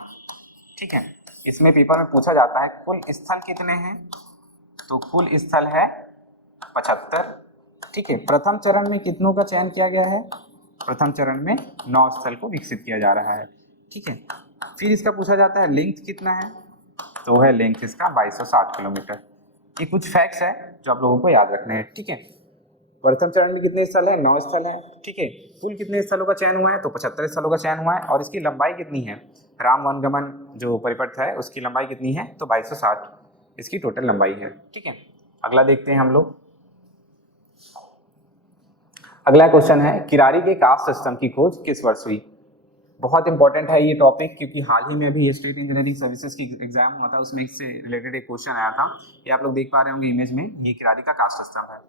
ठीक है, इसमें पेपर में पूछा जाता है कुल स्थल कितने हैं, तो कुल स्थल है 75। ठीक है, प्रथम चरण में कितनों का चयन किया गया है, प्रथम चरण में 9 स्थल को विकसित किया जा रहा है। ठीक है, फिर इसका पूछा जाता है लेंथ कितना है, तो है लेंथ इसका 2260 किलोमीटर। ये कुछ फैक्ट्स है जो आप लोगों को याद रखने हैं। ठीक है, प्रथम चरण में कितने स्थल है? 9 स्थल है। ठीक है, कुल कितने स्थलों का चयन हुआ है? तो 75 स्थलों का चयन हुआ है। और इसकी लंबाई कितनी है? राम वनगमन जो परिपथ है उसकी लंबाई कितनी है? तो 2260 इसकी टोटल लंबाई है। ठीक है, अगला देखते हैं हम लोग। अगला क्वेश्चन है किरारी के कास्ट सिस्टम की खोज किस वर्ष हुई? बहुत इंपॉर्टेंट है ये टॉपिक, क्योंकि हाल ही में अभी स्टेट इंजीनियरिंग सर्विसेज की एग्जाम हुआ था, उसमें इससे रिलेटेड एक क्वेश्चन आया था। ये आप लोग देख पा रहे होंगे इमेज में, ये किरारी का कास्ट सिस्टम है।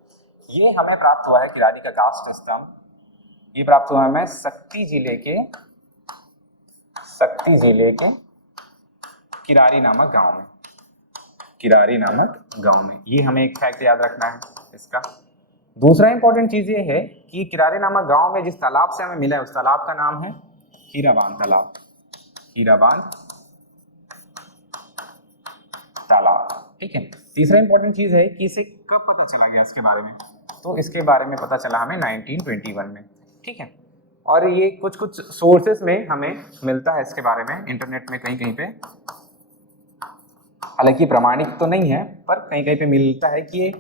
ये हमें प्राप्त हुआ है किरारी का कास्ट सिस्टम, ये प्राप्त हुआ है हमें शक्ति जिले के किरारी नामक गांव में, किरारी नामक गांव में। ये हमें एक फैक्ट याद रखना है इसका। दूसरा इंपॉर्टेंट चीज ये है कि किरारी नामक गांव में जिस तालाब से हमें मिला है उस तालाब का नाम है हीराबांध तालाब, हीराबांध तालाब। ठीक है, तीसरा इंपॉर्टेंट चीज है कि इसे कब पता चला गया इसके बारे में? तो इसके बारे में पता चला हमें 1921 में। ठीक है, और ये कुछ सोर्सेस में हमें मिलता है इसके बारे में, इंटरनेट में कहीं कहीं पे, हालांकि प्रमाणित तो नहीं है पर कहीं कहीं पे मिलता है कि ये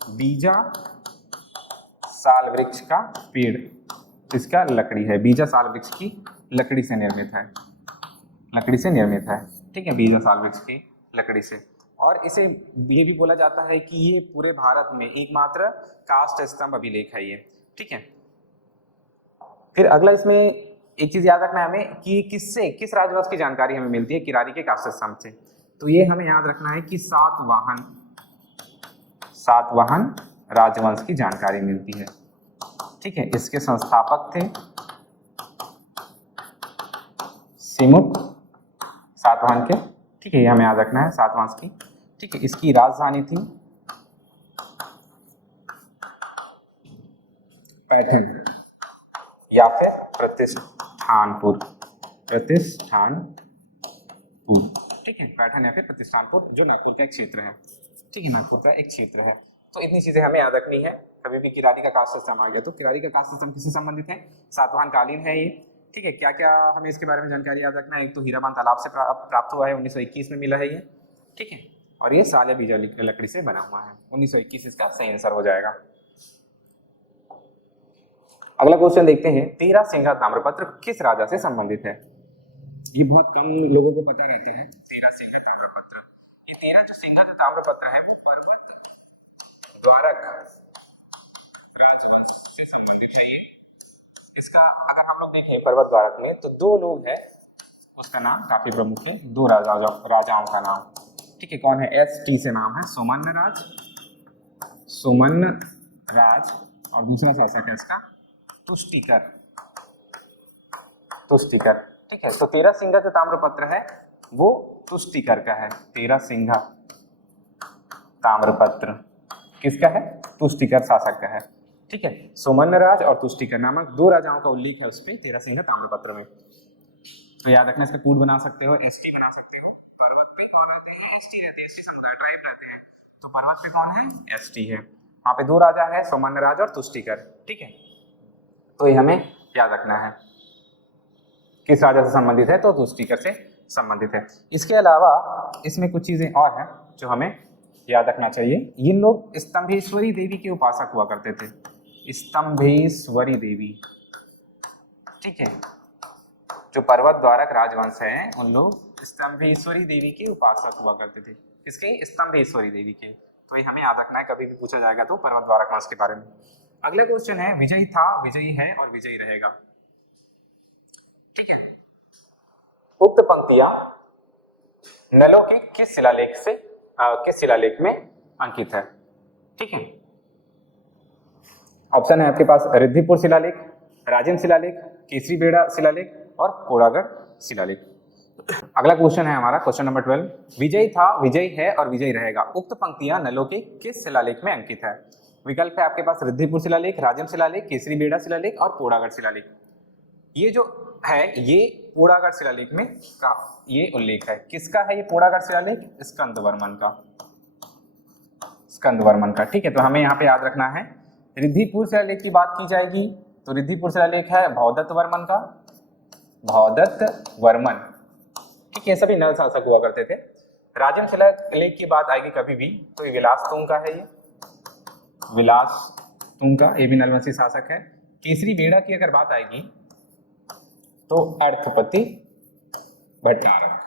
बीजा साल वृक्ष का पेड़, इसका लकड़ी है, बीजा साल वृक्ष की लकड़ी से निर्मित है, लकड़ी से निर्मित है। ठीक है, बीजा साल वृक्ष की लकड़ी से। और इसे ये भी बोला जाता है कि ये पूरे भारत में एकमात्र कास्ट स्तंभ अभिलेख है ये। ठीक है, फिर अगला इसमें एक चीज याद रखना है हमें कि किस राजवंश की जानकारी हमें मिलती है किरारी के कास्ट स्तंभ से। तो ये हमें याद रखना है कि सातवाहन राजवंश की जानकारी मिलती है। ठीक है, इसके संस्थापक थे सिमुक सातवाहन के। ठीक है, ये हमें याद रखना है सातवाहन की। ठीक है, इसकी राजधानी थी पैठन या फिर प्रतिष्ठानपुर। ठीक है, पैठन या फिर प्रतिष्ठानपुर, जो नागपुर का एक क्षेत्र है। ठीक है, नागपुर का एक क्षेत्र है। तो इतनी चीजें हमें याद रखनी है। कभी भी किरारी का कास्ट सिस्टम आ गया तो किरारी का कास्ट सिस्टम किससे संबंधित है? सातवाहन कालीन है ये। ठीक है, क्या क्या हमें इसके बारे में जानकारी याद रखना है? एक तो हीराबांध तालाब से प्राप्त हुआ है, 1921 में मिला है ये। ठीक है, और ये साल या बीजा लकड़ी से बना हुआ है। 1921 इसका सही आंसर हो जाएगा। अगला क्वेश्चन देखते हैं, 13 सिंघा ताम्रपत्र किस राजा से संबंधित है? ये बहुत कम लोगों को पता रहते हैं 13 सिंघा ताम्रपत्र। ये 13 जो सिंघा ताम्रपत्र है वो पर्वत द्वारक राजवंश से संबंधित है ये। इसका अगर हम लोग देखें पर्वत द्वारक में तो 2 लोग हैं, उसका नाम काफी प्रमुख है, 2 राजाओं का नाम। ठीक है, कौन है? ST से नाम है सुमन्न राज, और दूसरा शासक है इसका तुष्टिकर। ठीक है, तो 13 सिंघा जो ताम्रपत्र है वो तुष्टिकर का है। 13 सिंघा ताम्रपत्र किसका है? तुष्टिकर शासक का है। ठीक है, सुमन्नराज और तुष्टिकर नामक 2 राजाओं का उल्लेख है उसपे 13 सिंघा ताम्रपत्र में। तो याद रखना, इसका कूट बना सकते हो, ST बना सकते हो। पर्वत पे कौन रहते हैं? ST रहते हैं, ST समुदाय ट्राइब रहते हैं। तो पर्वत पे कौन है? ST है। वहां पे 2 राजा है, सुमन्नराज और तुष्टिकर। ठीक है, तो ये हमें याद रखना है किस राजा से संबंधित है, तो तुष्टिकर से संबंधित है। इसके अलावा इसमें कुछ चीजें और हैं जो हमें याद रखना चाहिए। ये लोग स्तंभेश्वरी देवी के उपासक हुआ करते थे, स्तंभेश्वरी देवी। ठीक है, जो पर्वत द्वारक राजवंश है उन लोग स्तंभेश्वरी देवी के उपासक हुआ करते थे। किसके? स्तंभेश्वरी देवी के। तो ये हमें याद रखना है, कभी भी पूछा जाएगा तो पर्वत द्वारक वंश के बारे में। अगला क्वेश्चन है, विजयी था, विजयी है और विजयी रहेगा। ठीक है, उक्त पंक्तियां नलों की किस शिलालेख में अंकित है? ठीक है, ऑप्शन है आपके पास रिद्धिपुर शिलालेख, राजेंद्र शिलालेख, केसरी बेड़ा शिलालेख और कोड़ागढ़ शिलालेख। अगला क्वेश्चन है हमारा क्वेश्चन नंबर 12, विजयी था, विजयी है और विजयी रहेगा। उक्त पंक्तियां नलों के किस शिलालेख में अंकित है? विकल्प है आपके पास रिद्धिपुर शिलालेख, राजेंद्र शिलालेख, केसरी बेड़ा शिलालेख और कोड़ागढ़ शिलालेख। ये जो है ये कोड़ागढ़ शिलालेख में का ये उल्लेख है। किसका है ये कोड़ागढ़ शिलालेख? स्कंदवर्मन का। ठीक है, तो हमें यहाँ पे याद रखना है, रिद्धिपुर शिलालेख की बात की जाएगी तो रिद्धिपुर शिलालेख है भौदत्त वर्मन का, भौदत्त वर्मन। ठीक है, सभी नल शासक हुआ करते थे। राजेंद्र शिलालेख की बात आएगी कभी भी तो ये विलास तुंग का है, ये विलास तुंगा, ये भी नलवंशी शासक है। केसरी बेड़ा की अगर बात आएगी तो अर्थपति भट्टारक,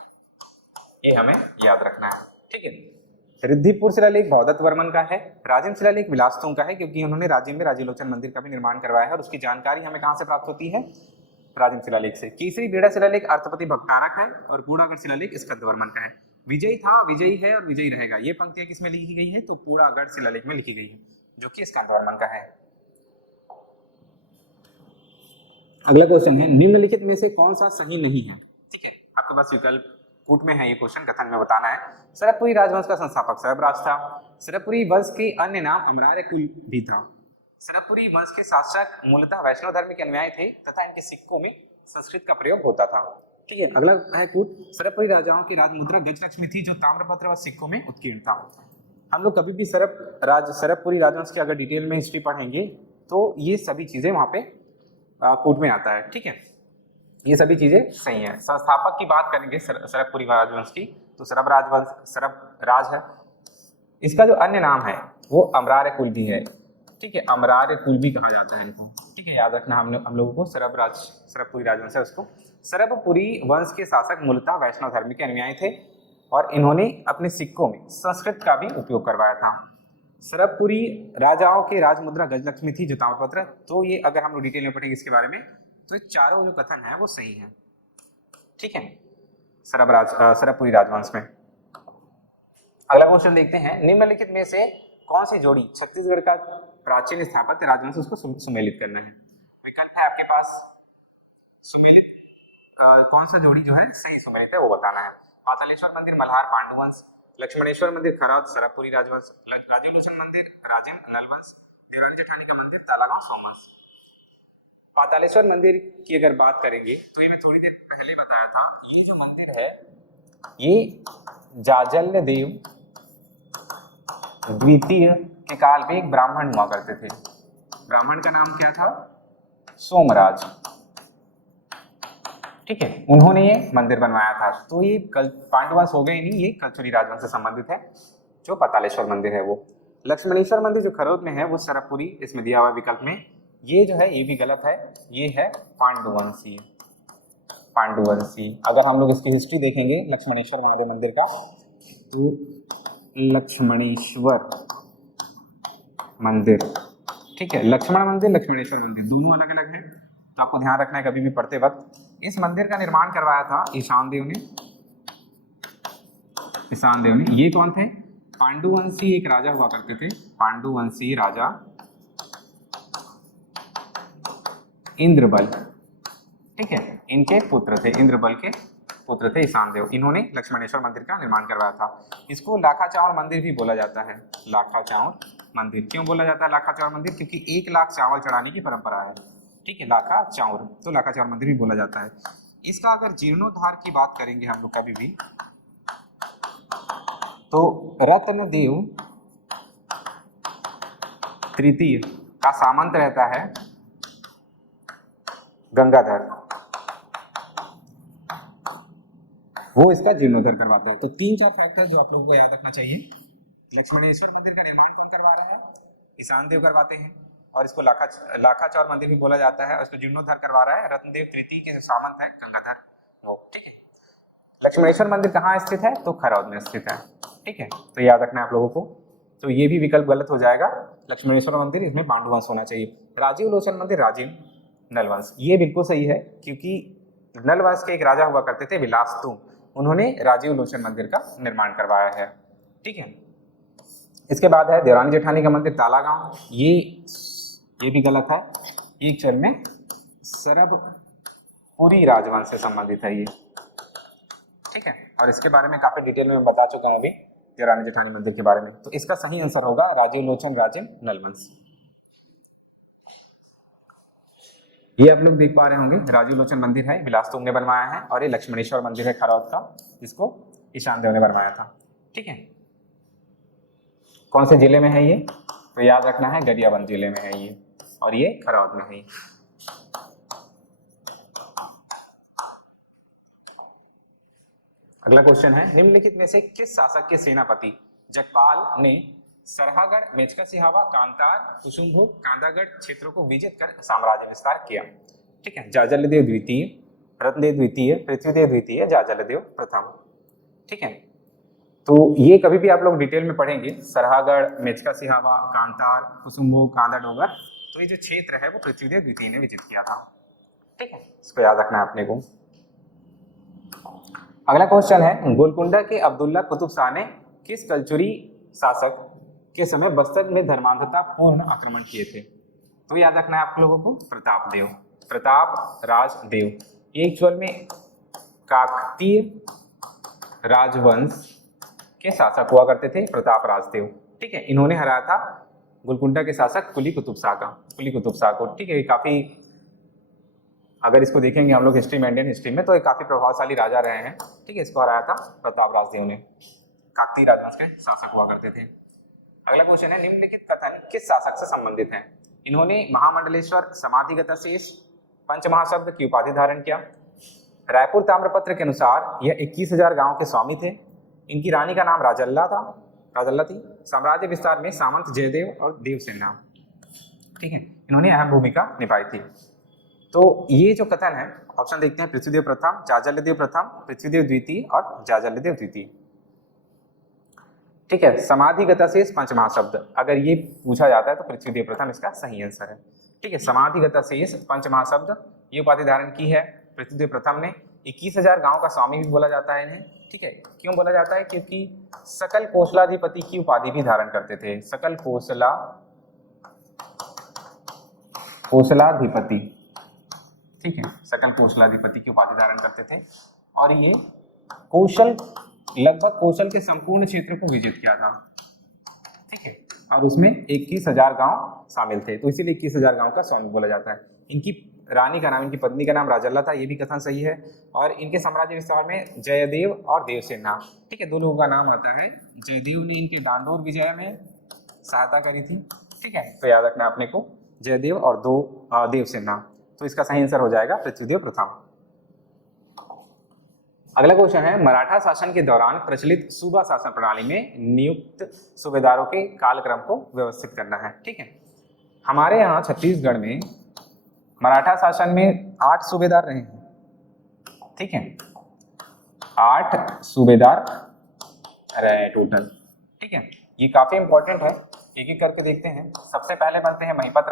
ये हमें याद रखना है, ठीक है। रिद्धिपुर शिलालेख भवदत्त वर्मन का है। राजिम शिलालेख विलासतुंग का है, क्योंकि उन्होंने राजिम में राजीलोचन मंदिर का भी निर्माण करवाया है और उसकी जानकारी हमें कहां से प्राप्त होती है, राजिम शिलालेख से। केसरी बेड़ा शिलालेख अर्थपति भट्टारक है और पूड़ागढ़ शिलालेख स्कंदवर्मन का है। विजयी था, विजयी है और विजयी रहेगा, ये पंक्तियां किसमें लिखी गई है, तो पूड़ागढ़ शिलालेख में लिखी गई है, जो कि स्कंदवर्मन का है। अगला क्वेश्चन है, निम्नलिखित में से कौन सा सही नहीं है, ठीक है। आपके पास विकल्प कूट में है, ये क्वेश्चन कथन में बताना है। सरबपुरी राजवंश का संस्थापक सरबराज था। सरबपुरी वंश के अन्य नाम अमरार्य कुल भी था। सरबपुरी वंश के शासक मूलतः वैष्णव धर्म के अनुयायी थे तथा इनके सिक्कों में संस्कृत का प्रयोग होता था, ठीक है। अगला है कूट, सरबपुरी राजाओं की राजमुद्रा गजलक्ष्मी थी, जो ताम्रपत्र व सिक्कों में उत्कीर्ण था। हम लोग कभी भी सरबपुरी राजवंश की अगर डिटेल में हिस्ट्री पढ़ेंगे तो ये सभी चीजें वहां पे कूट में आता है, ठीक है। ये सभी चीजें सही है। संस्थापक की बात करेंगे सरबपुरी राजवंश की, तो सरबराज है। इसका जो अन्य नाम है वो अमरार्य कुल भी है, ठीक है। अमरार्य कुल भी कहा जाता है इनको, ठीक है, याद रखना हम लोगों को। सरबपुरी राजवंश है उसको। सरबपुरी वंश के शासक मूलतः वैष्णव धर्म के अनुयायी थे और इन्होंने अपने सिक्कों में संस्कृत का भी उपयोग करवाया था। सरबपुरी राजाओं के राजमुद्रा गजलक्ष्मी थी, जो ताम्रपत्र, तो ये अगर हम लोग डिटेल में पढ़ेंगे इसके बारे में, तो ये चारों जो कथन है वो सही है, ठीक है, सरबपुरी राजवंश में। अगला क्वेश्चन देखते हैं, निम्नलिखित में से कौन सी जोड़ी छत्तीसगढ़ का प्राचीन स्थापत्य राजवंश उसको सुमेलित करना है। विकल्प है आपके पास, सुमेलित कौन सा जोड़ी जो है सही सुमेलित है वो बताना है। पातालेश्वर मंदिर मल्हार पांडुवंश, लक्ष्मणेश्वर मंदिर खरौद सरबपुरी राजवंश, राजीवलोचन मंदिर राजिम नलवंश, देवरानी जेठानी का मंदिर तालागांव सोमवंश। पातालेश्वर मंदिर की अगर बात करेंगे तो ये मैं थोड़ी देर पहले बताया था, ये जो मंदिर है ये जाजल्य देव द्वितीय के काल में एक ब्राह्मण हुआ करते थे। ब्राह्मण का नाम क्या था, सोमराज, ठीक है। उन्होंने ये मंदिर बनवाया था। तो ये पांडुवंश हो गए नहीं, ये कलचुरी राजवंश से संबंधित है, जो पातालेश्वर मंदिर है वो। लक्ष्मणेश्वर मंदिर जो खरौद में है वो सरबपुरी, इसमें दिया हुआ विकल्प में, ये जो है ये भी गलत है, ये है पांडुवंशी। पांडुवंशी अगर हम लोग इसकी हिस्ट्री देखेंगे लक्ष्मणेश्वर महादेव मंदिर का, तो लक्ष्मणेश्वर मंदिर, ठीक है, लक्ष्मण मंदिर लक्ष्मणेश्वर मंदिर दोनों अलग अलग है, तो आपको ध्यान रखना है कभी भी पढ़ते वक्त। इस मंदिर का निर्माण करवाया था ईशान देव ने। ईशान देव ने, ये कौन थे, पांडुवंशी एक राजा हुआ करते थे, पांडुवंशी राजा इंद्रबल, ठीक है, इनके पुत्र थे, इंद्रबल के पुत्र थे ईशान देव। इन्होंने लक्ष्मणेश्वर मंदिर का निर्माण करवाया था। इसको लाखा चावल मंदिर भी बोला जाता है। लाखा चावल मंदिर क्यों बोला जाता है लाखा चावल मंदिर, क्योंकि 1 लाख चावल चढ़ाने की परंपरा है, ठीक है, लाखा चावल, तो लाखा चावल मंदिर भी बोला जाता है। इसका अगर जीर्णोद्धार की बात करेंगे हम लोग कभी भी, तो रत्नदेव तृतीय का सामंत रहता है गंगाधर, वो इसका जीर्णोद्धार करवाता है। तो 3-4 फैक्टर जो आप लोगों को याद रखना चाहिए। लक्ष्मणेश्वर मंदिर का निर्माण कौन करवा रहा है, ईशान देव करवाते हैं, और इसको लाखा चावल मंदिर भी बोला जाता है, और इसको जीर्णोद्धार करवा रहा है रत्नदेव तृतीय के सामंत है गंगाधर, ठीक है। लक्ष्मणेश्वर मंदिर कहाँ स्थित है, तो खरौद में स्थित है, ठीक है, तो याद रखना है आप लोगों को। तो ये भी विकल्प गलत हो जाएगा, लक्ष्मणेश्वर मंदिर इसमें पांडुवंश होना चाहिए। राजीव लोचन मंदिर राजिम नलवंश, ये बिल्कुल सही है, क्योंकि नलवंश के एक राजा हुआ करते थे विलासतुंग, उन्होंने राजीव लोचन मंदिर का निर्माण करवाया है, ठीक है। इसके बाद है देवरानी जेठानी का मंदिर तालागांव, ये भी गलत है, ये एक्चुअल में सरबपुरी राजवंश से संबंधित है ये, ठीक है, और इसके बारे में काफी डिटेल में मैं बता चुका हूं अभी देवरानी जेठानी मंदिर के बारे में। तो इसका सही आंसर होगा राजीव लोचन राजिम नलवंश। ये आप लोग देख पा रहे होंगे राजीव लोचन मंदिर है, विलासतुंग ने बनवाया है, और ये लक्ष्मणेश्वर मंदिर है खरौद का, जिसको ईशान देव ने बनवाया था, ठीक है। कौन से जिले में है ये, तो याद रखना है गरियाबंद जिले में है ये, और ये खरौद में है। अगला क्वेश्चन है, निम्नलिखित में से किस शासक के सेनापति जगपाल ने सरहागढ़, मेचका सिहावा, कांतार, कुसुमभोग, कांदागढ़ क्षेत्रों को विजित कर साम्राज्य विस्तार किया। ठीक है, जाजलदेव द्वितीय, रत्नदेव द्वितीय, पृथ्वीदेव द्वितीय, जाजलदेव प्रथम। ठीक है, तो ये कभी भी आप लोग डिटेल में पढ़ेंगे, सरहागढ़, मेचका सिहावा, कांतार, कुसुमभोग, कांदाडोंगर, तो ये जो क्षेत्र है वो पृथ्वीदेव द्वितीय ने विजित किया था। ठीक है, इसको याद रखना है अपने को। अगला क्वेश्चन है, गोलकुंडा के अब्दुल्ला कुतुब शाह ने किस कलचुरी शासक के समय बस्तर में धर्मांधता पूर्ण आक्रमण किए थे? तो याद रखना है आप लोगों को, प्रतापदेव, प्रताप राजदेव। ये एक्चुअल में काकतीय राजवंश के शासक हुआ करते थे, प्रताप राजदेव। ठीक है, इन्होंने हराया था गोलकुंडा के शासक कुली कुतुब शाह को। ठीक है, काफी, अगर इसको देखेंगे हम लोग हिस्ट्री में, इंडियन हिस्ट्री में, तो ये काफी प्रभावशाली राजा रहे हैं। ठीक है, इसको हराया था प्रताप राजदेव ने, काकतीय राजवंश के शासक हुआ करते थे। अगला क्वेश्चन है, निम्नलिखित कथन किस शासक से संबंधित है? इन्होंने महामंडलेश्वर समाधिगत शेष पंचमहाशब्द की उपाधि धारण किया। रायपुर ताम्रपत्र के अनुसार यह 21,000 गांव के स्वामी थे। इनकी रानी का नाम राजल्ला थी। साम्राज्य विस्तार में सामंत जयदेव और देवसेना, ठीक है, इन्होंने अहम भूमिका निभाई थी। तो ये जो कथन है, ऑप्शन देखते हैं, पृथ्वीदेव प्रथम, जाजलदेव प्रथम, पृथ्वीदेव द्वितीय और जाजलदेव द्वितीय। ठीक है, समाधिगत शेष पंचमहाशब्द, अगर ये पूछा जाता है तो पृथ्वीदेव प्रथम इसका सही आंसर है। ठीक है, समाधिगत शेष पंचमहाशब्द, ये उपाधि धारण की है पृथ्वीदेव प्रथम ने। 21,000 गांव का स्वामी भी बोला जाता है इन्हें। ठीक है, क्यों बोला जाता है? क्योंकि सकल कोसलाधिपति की उपाधि भी धारण करते थे। सकल कोसलाधिपति, ठीक है, सकल कोसलाधिपति की उपाधि धारण करते थे। और ये लगभग कौशल के संपूर्ण क्षेत्र को विजित किया था। ठीक है, और उसमें 21,000 गांव शामिल थे, तो इसीलिए 21,000 गांव का स्वामी बोला जाता है। इनकी रानी का नाम, इनकी पत्नी का नाम राजल्ला था, ये भी कथन सही है। और इनके साम्राज्य विस्तार में जयदेव और देवसेना, ठीक है, दो लोगों का नाम आता है। जयदेव ने इनके दांडोर विजय में सहायता करी थी। ठीक है, तो याद रखना अपने को, जयदेव और देवसेना। तो इसका सही आंसर हो जाएगा पृथ्वीदेव प्रथम। अगला क्वेश्चन है, मराठा शासन के दौरान प्रचलित सूबा शासन प्रणाली में नियुक्त सूबेदारों के कालक्रम को व्यवस्थित करना है। ठीक है, हमारे यहाँ छत्तीसगढ़ में मराठा शासन में 8 सूबेदार रहे हैं। ठीक है, 8 सूबेदार रहे टोटल। ठीक है, ये काफी इंपॉर्टेंट है, एक एक करके देखते हैं। सबसे पहले बनते हैं महिपत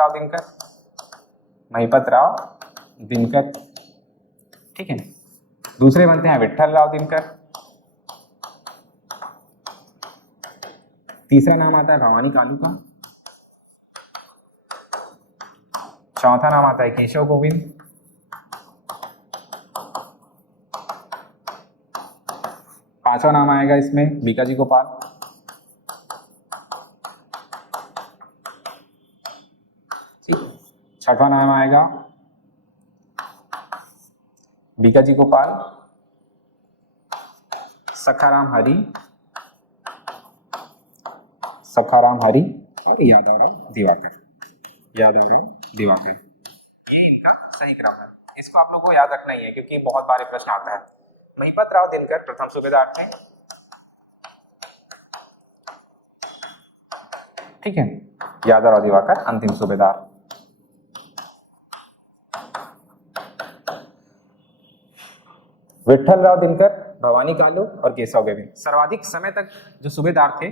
राव दिनकर। ठीक है, दूसरे बनते हैं विट्ठल राव दिनकर। तीसरा नाम आता है भवानी कालू का। चौथा नाम आता है केशव गोविंद। पांचवा नाम आएगा इसमें बीकाजी गोपाल। छठवां नाम आएगा बीकाजी गोपाल, सखाराम हरि और यादवराव दिवाकर। ये इनका सही क्रम है। इसको आप लोगों को याद रखना ही है, क्योंकि बहुत बार प्रश्न आता है। महिपत राव दिनकर प्रथम सूबेदार थे। ठीक है, यादवराव दिवाकर अंतिम सूबेदार। विट्ठल राव दिनकर, भवानी कालू और केशव गोविंद। सर्वाधिक समय तक जो सूबेदार थे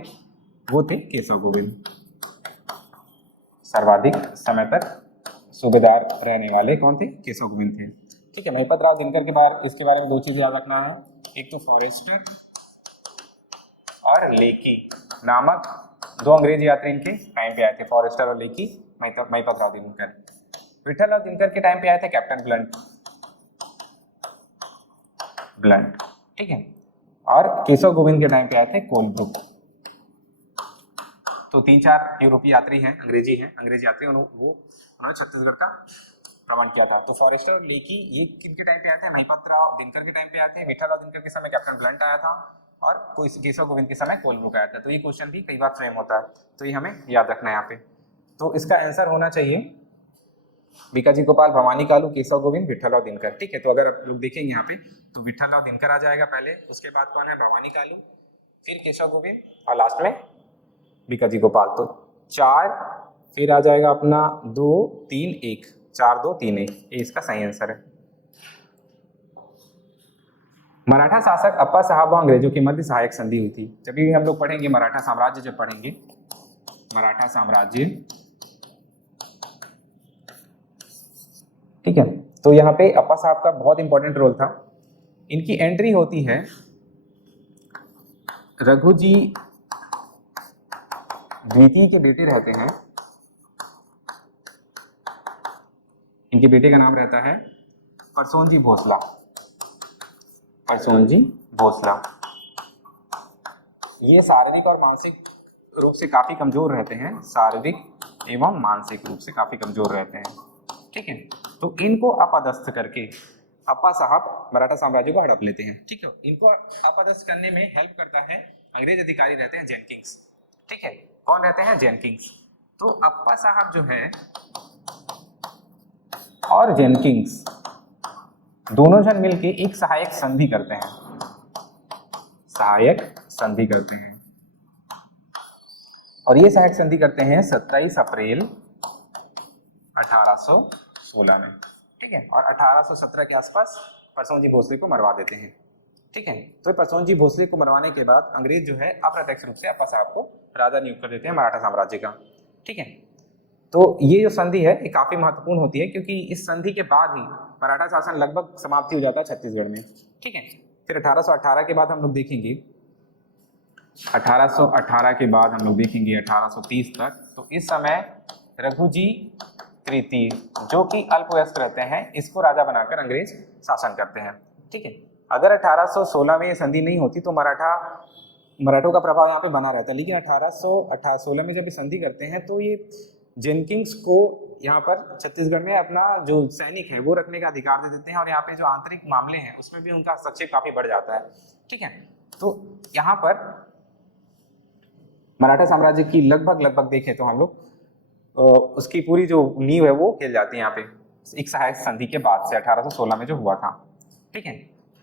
वो थे केशव गोविंद। सर्वाधिक समय तक सूबेदार रहने वाले कौन थे? केशव गोविंद थे। ठीक है, महिपत राव दिनकर के बारे इसके बारे में 2 चीज याद रखना है। एक तो फॉरेस्टर और लेकी नामक 2 अंग्रेज यात्री इनके टाइम पे आए थे। फॉरेस्टर और लेकी, महिपत राव दिनकर। विट्ठल राव दिनकर के टाइम पे आए थे कैप्टन ब्लंट। ठीक है, और केशव गोविंद के टाइम पे आए थे कोलब्रुक। तो 3-4 यूरोपीय यात्री हैं, अंग्रेज यात्री, उन्होंने छत्तीसगढ़ का भ्रमण किया था। तो फॉरेस्टर और लेकी ये किनके टाइम पे आए थे? महिपत राव दिनकर के टाइम पे आए थे। विट्ठल राव दिनकर के समय कैप्टन ब्लंट आया था और केशव गोविंद के समय कोलब्रुक आया था। तो ये क्वेश्चन भी कई बार फ्रेम होता है, तो ये हमें याद रखना है यहाँ पे। तो इसका आंसर होना चाहिए बीकाजी गोपाल, भवानी कालू, केशव गोविंद, विट्ठल राव दिनकर। ठीक है, तो अगर आप लोग देखेंगे यहाँ पे तो विट्ठल राव दिनकर आ जाएगा पहले, उसके बाद कौन है? भवानी कालू, फिर केशव गोविंद और लास्ट में बीकाजी गोपाल। तो 4 फिर आ जाएगा अपना 2 3 1, 4 2 3 1, ये इसका सही आंसर है। मराठा शासक अप्पा साहब व अंग्रेजों की मध्य सहायक संधि हुई थी। जब भी हम लोग पढ़ेंगे मराठा साम्राज्य, जब पढ़ेंगे मराठा साम्राज्य, ठीक है, तो यहाँ पे अप्पा साहब का बहुत इंपॉर्टेंट रोल था। इनकी एंट्री होती है रघुजी द्वितीय के बेटे रहते हैं, इनके बेटे का नाम रहता है परसोनजी भोसला, परसोनजी भोसला। ये शारीरिक और मानसिक रूप से काफी कमजोर रहते हैं, शारीरिक एवं मानसिक रूप से काफी कमजोर रहते हैं, ठीक है। तो इनको अपदस्थ करके अप्पा साहब मराठा साम्राज्य को हड़प लेते हैं, ठीक है। इनको अपदस्थ करने में हेल्प करता है अंग्रेज अधिकारी रहते हैं जेनकिंग्स, ठीक है। कौन रहते हैं? जेनकिंग्स। तो अप्पा साहब जो है और जेनकिंग्स दोनों जन मिलके एक सहायक संधि करते हैं, सहायक संधि करते हैं। और ये सहायक संधि करते हैं 27 अप्रैल 1816 में, ठीक है। और 1817 के आसपास परसोनजी भोसले को मरवा देते हैं, ठीक है। तो परसोनजी भोसले को मरवाने के बाद अंग्रेज जो है अप्रत्यक्ष रूप से अप्पा साहब को राजा नियुक्त कर देते हैं मराठा साम्राज्य का, ठीक है। तो ये जो संधि है ये काफी महत्वपूर्ण होती है, क्योंकि इस संधि के बाद ही मराठा शासन लगभग समाप्ति हो जाता है छत्तीसगढ़ में, ठीक है। फिर 1818 के बाद हम लोग देखेंगे, 1818 के बाद हम लोग देखेंगे 1830 तक। तो इस समय रघुजी तृतीय जो कि अल्पवयस्क रहते हैं, इसको राजा बनाकर अंग्रेज शासन करते हैं, ठीक है। अगर 1816 में ये संधि नहीं होती तो मराठों का प्रभाव यहाँ पे बना रहता है, लेकिन 1816 में जब ये संधि करते हैं तो ये जेनकिंग्स को यहाँ पर छत्तीसगढ़ में अपना जो सैनिक है वो रखने का अधिकार दे देते हैं, और यहाँ पे जो आंतरिक मामले हैं उसमें भी उनका हस्तक्षेप काफी बढ़ जाता है, ठीक है। तो यहाँ पर मराठा साम्राज्य की लगभग देखें तो हम लोग उसकी पूरी जो नींव है वो हिल जाती है यहाँ पे एक सहायक संधि के बाद से 1816 में जो हुआ था, ठीक है।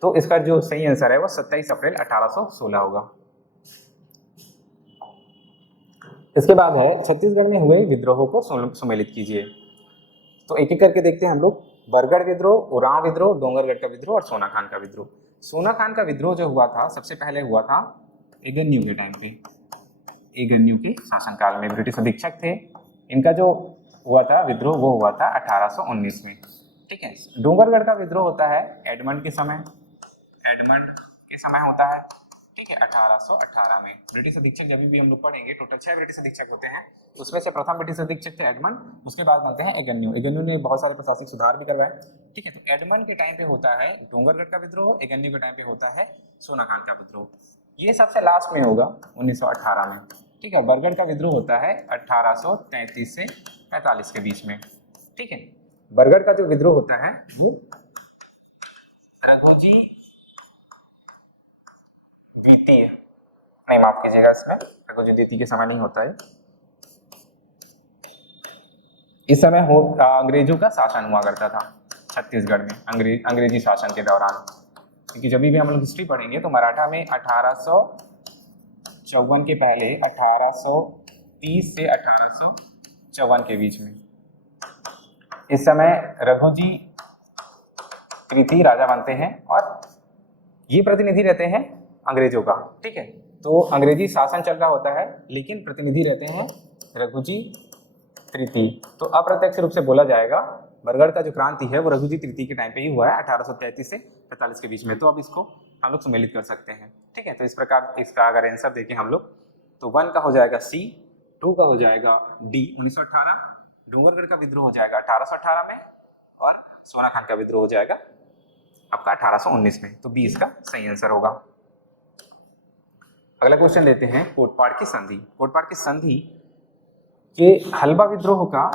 तो इसका जो सही आंसर है वो 27 अप्रैल 1816 होगा। इसके बाद है छत्तीसगढ़ में हुए विद्रोहों को सुमेलित कीजिए। तो एक एक करके देखते हैं हम लोग। बरगढ़ विद्रोह, उरांव विद्रोह, डोंगरगढ़ का विद्रोह और सोना खान का विद्रोह। सोना खान का विद्रोह जो हुआ था सबसे पहले हुआ था एगन्यू के टाइम पे, एगन्यू के शासनकाल में ब्रिटिश अधीक्षक थे। इनका जो हुआ था विद्रोह वो हुआ था 1819 में, ठीक है। डोंगरगढ़ का विद्रोह होता है एडमंड के समय होता है, ठीक है, 1818 में। ब्रिटिश अधीक्षक जब भी हम लोग पढ़ेंगे टोटल 6 ब्रिटिश अधीक्षक होते हैं, उसमें से प्रथम ब्रिटिश अधीक्षक थे एडमंड, उसके बाद बनते हैं एगन्यू ने बहुत सारे प्रशासनिक सुधार भी करवाए, ठीक है। तो एडमंड के टाइम पे होता है डोंगरगढ़ का विद्रोह, एगन्यू के टाइम पे होता है सोना खान का विद्रोह। ये सबसे लास्ट में होगा 1918 में, ठीक है। बरगढ़ का विद्रोह होता है 1833 से 45 के बीच में, ठीक है। बरगढ़ का जो विद्रोह होता है वो रघुजी द्वितीय, नहीं माफ कीजिएगा, इसमें रघुजी द्वितीय के समय नहीं होता है। इस समय अंग्रेजों का शासन हुआ करता था छत्तीसगढ़ में, अंग्रेजी शासन के दौरान। क्योंकि जब भी हम लोग हिस्ट्री पढ़ेंगे तो मराठा में 1854 के पहले 1830 से 1854 के बीच में इस समय रघुजी तृतीय राजा बनते हैं, और ये प्रतिनिधि रहते हैं अंग्रेजों का, ठीक है। तो अंग्रेजी शासन चल रहा होता है लेकिन प्रतिनिधि रहते हैं रघुजी तृतीय। तो अप्रत्यक्ष रूप से बोला जाएगा बरगढ़ का जो क्रांति है वो रघुजी तृतीय के टाइम पे ही हुआ है 1833 से 45 के बीच में। तो अब इसको हम लोग सम्मिलित कर सकते हैं, ठीक है। तो इस प्रकार इसका अगर आंसर देखें हम लोग तो 1 का हो जाएगा सी, 2 का हो जाएगा डी 1918, डोंगरगढ़ का विद्रोह हो जाएगा 1818 में, और सोना खान का विद्रोह हो जाएगा आपका 1819 में। तो बी इसका सही आंसर होगा। अगला क्वेश्चन लेते हैं कोटपाड़ की संधि। कोटपाड़ की संधि ये हल्बा विद्रोह का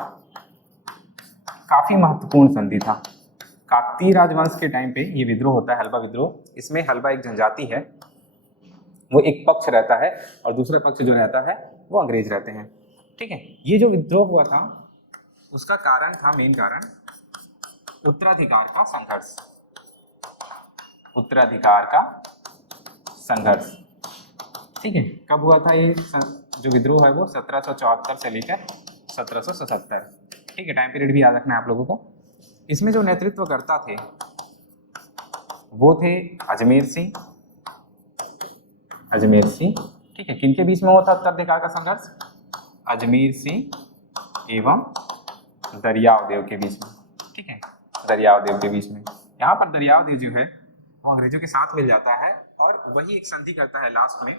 काफी महत्वपूर्ण संधि था। काकतीय राजवंश के टाइम पे ये विद्रोह होता है, हल्बा विद्रोह। इसमें हल्बा एक जनजाति है, वो एक पक्ष रहता है और दूसरा पक्ष जो रहता है वो अंग्रेज रहते हैं, ठीक है। ये जो विद्रोह हुआ था उसका कारण था, मेन कारण उत्तराधिकार का संघर्ष, उत्तराधिकार का संघर्ष, ठीक है। कब हुआ था ये जो विद्रोह है वो 1774 से लेकर 1777, ठीक है। टाइम पीरियड भी याद रखना है आप लोगों को। इसमें जो नेतृत्व करता थे वो थे अजमेर सिंह, ठीक है। किनके बीच में हुआ था उत्तराधिकार का संघर्ष? अजमेर सिंह एवं दरियाव देव के बीच में, ठीक है, दरियाव देव के बीच में। यहाँ पर दरियाव देव जो है वो अंग्रेजों के साथ मिल जाता है और वही एक संधि करता है लास्ट में,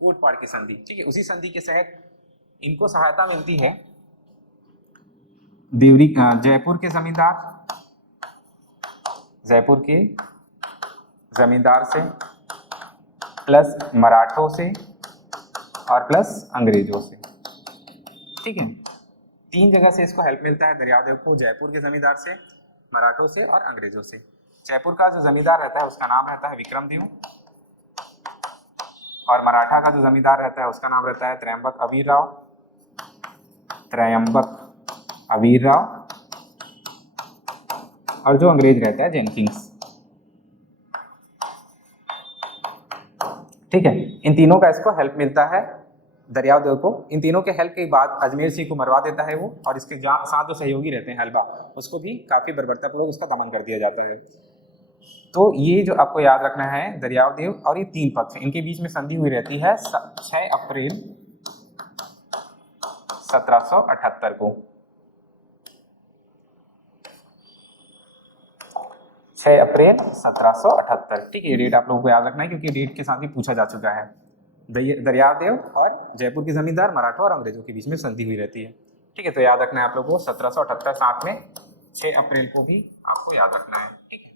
कोटपाड़ की संधि, ठीक है। उसी संधि के तहत इनको सहायता मिलती है जयपुर के जमींदार से, प्लस मराठों से और प्लस अंग्रेजों से, ठीक है। 3 जगह से इसको हेल्प मिलता है दरियाव देव को, जयपुर के जमींदार से, मराठों से और अंग्रेजों से। जयपुर का जो जमींदार रहता है उसका नाम रहता है विक्रमदेव, और मराठा का जो जमींदार रहता है उसका नाम रहता है त्रयंबक अबीर राव, और जो अंग्रेज रहता है जेनकिंस, ठीक है। इन तीनों का इसको हेल्प मिलता है दरियाव देव को। इन तीनों के हेल्प के बाद अजमेर सिंह को मरवा देता है वो, और इसके साथ जो सहयोगी रहते हैं हलबा, उसको भी काफी बर्बरतापूर्वक उसका दमन कर दिया जाता है। तो ये जो आपको याद रखना है, दरियाव देव और ये 3 पक्ष, इनके बीच में संधि हुई रहती है 6 अप्रैल 1778 को, 6 अप्रैल 1778, ठीक है। ये डेट आप लोगों को याद रखना है क्योंकि डेट के साथ ही पूछा जा चुका है। दरियाव देव और जयपुर के जमींदार, मराठा और अंग्रेजों के बीच में संधि हुई रहती है, ठीक है। तो याद रखना है आप लोगों को 1778, साथ में 6 अप्रैल को भी आपको याद रखना है, ठीक है।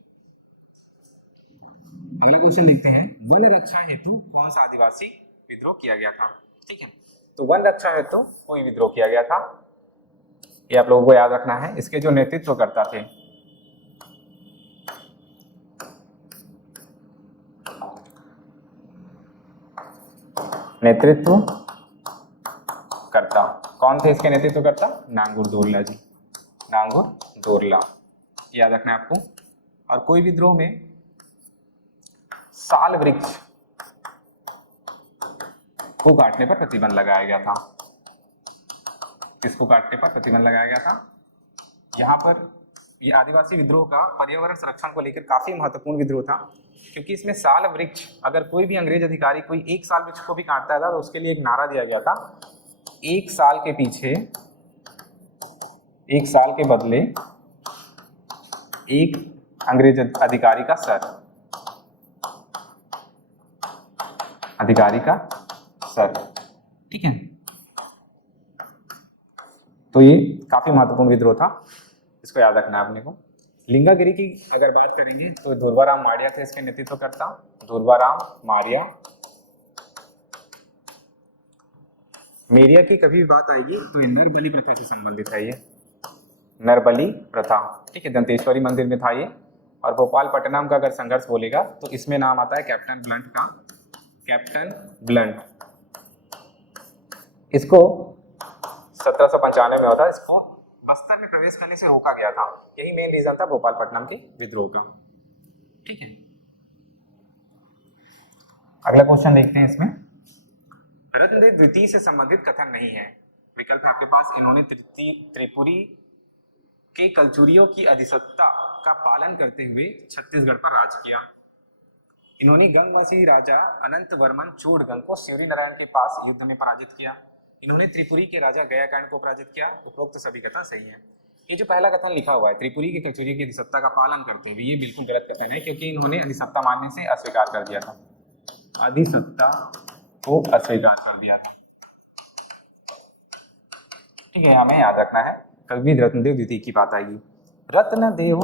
अगला क्वेश्चन देखते हैं, वन रक्षा हेतु कौन सा आदिवासी विद्रोह किया गया था, ठीक है। तो वन रक्षा हेतु कोई विद्रोह किया गया था, ये आप लोगों को याद रखना है। इसके जो नेतृत्व करता थे कौन थे? इसके नेतृत्व करता नांगुर दोरला जी, नांगुर दोरला, याद रखना है आपको। और कोई विद्रोह में साल वृक्ष को काटने पर प्रतिबंध लगाया गया था। किसको काटने पर प्रतिबंध लगाया गया था? यहाँ पर ये आदिवासी विद्रोह का पर्यावरण संरक्षण को लेकर काफी महत्वपूर्ण विद्रोह था, क्योंकि इसमें साल वृक्ष, अगर कोई भी अंग्रेज अधिकारी कोई एक साल वृक्ष को भी काटता था तो उसके लिए एक नारा दिया गया था, 1 साल के पीछे 1 साल के बदले एक अंग्रेज अधिकारी का सर, ठीक है। तो ये काफी महत्वपूर्ण विद्रोह था, इसको याद रखना है अपने को। लिंगागिरी की अगर बात करेंगे तो धुर्वाराम मारिया थे इसके नेतृत्व करता, धुर्वाराम मारिया। मेरिया की कभी भी बात आएगी तो ये नरबली प्रथा से संबंधित है, ये नरबली प्रथा, ठीक है। दंतेश्वरी मंदिर में था ये। और भोपालपट्टनम का अगर संघर्ष बोलेगा तो इसमें नाम आता है कैप्टन ब्लंट का, कैप्टन ब्लंट। इसको 1795 में होता, इसको बस्तर में प्रवेश करने से रोका गया था, यही मेन रीजन था भोपालपट्टनम के विद्रोह का, ठीक है। अगला क्वेश्चन देखते हैं, इसमें रत्नदेव द्वितीय से संबंधित कथन नहीं है। विकल्प है आपके पास, इन्होंने त्रिपुरी के कलचुरियों की अधिसत्ता का पालन करते हुए छत्तीसगढ़ पर राज किया। इन्होंने गंगवंशी राजा अनंत वर्मन चोड़गंग को शिवरी नारायण के पास युद्ध में पराजित किया। इन्होंने त्रिपुरी के राजा गयाकर्ण को पराजित किया। उपरोक्त सभी कथन सही हैं। ये जो पहला कथन लिखा हुआ है, त्रिपुरी के कलचुरियों की अधिसत्ता का पालन करते हुए, ये बिल्कुल गलत कथन है, क्योंकि इन्होंने अधिसत्ता मानने से अस्वीकार कर दिया था, अधिसत्ता को अस्वीकार कर दिया था, ठीक है। हमें याद रखना है, कभी रत्नदेव द्वितीय की बात आएगी। रत्नदेव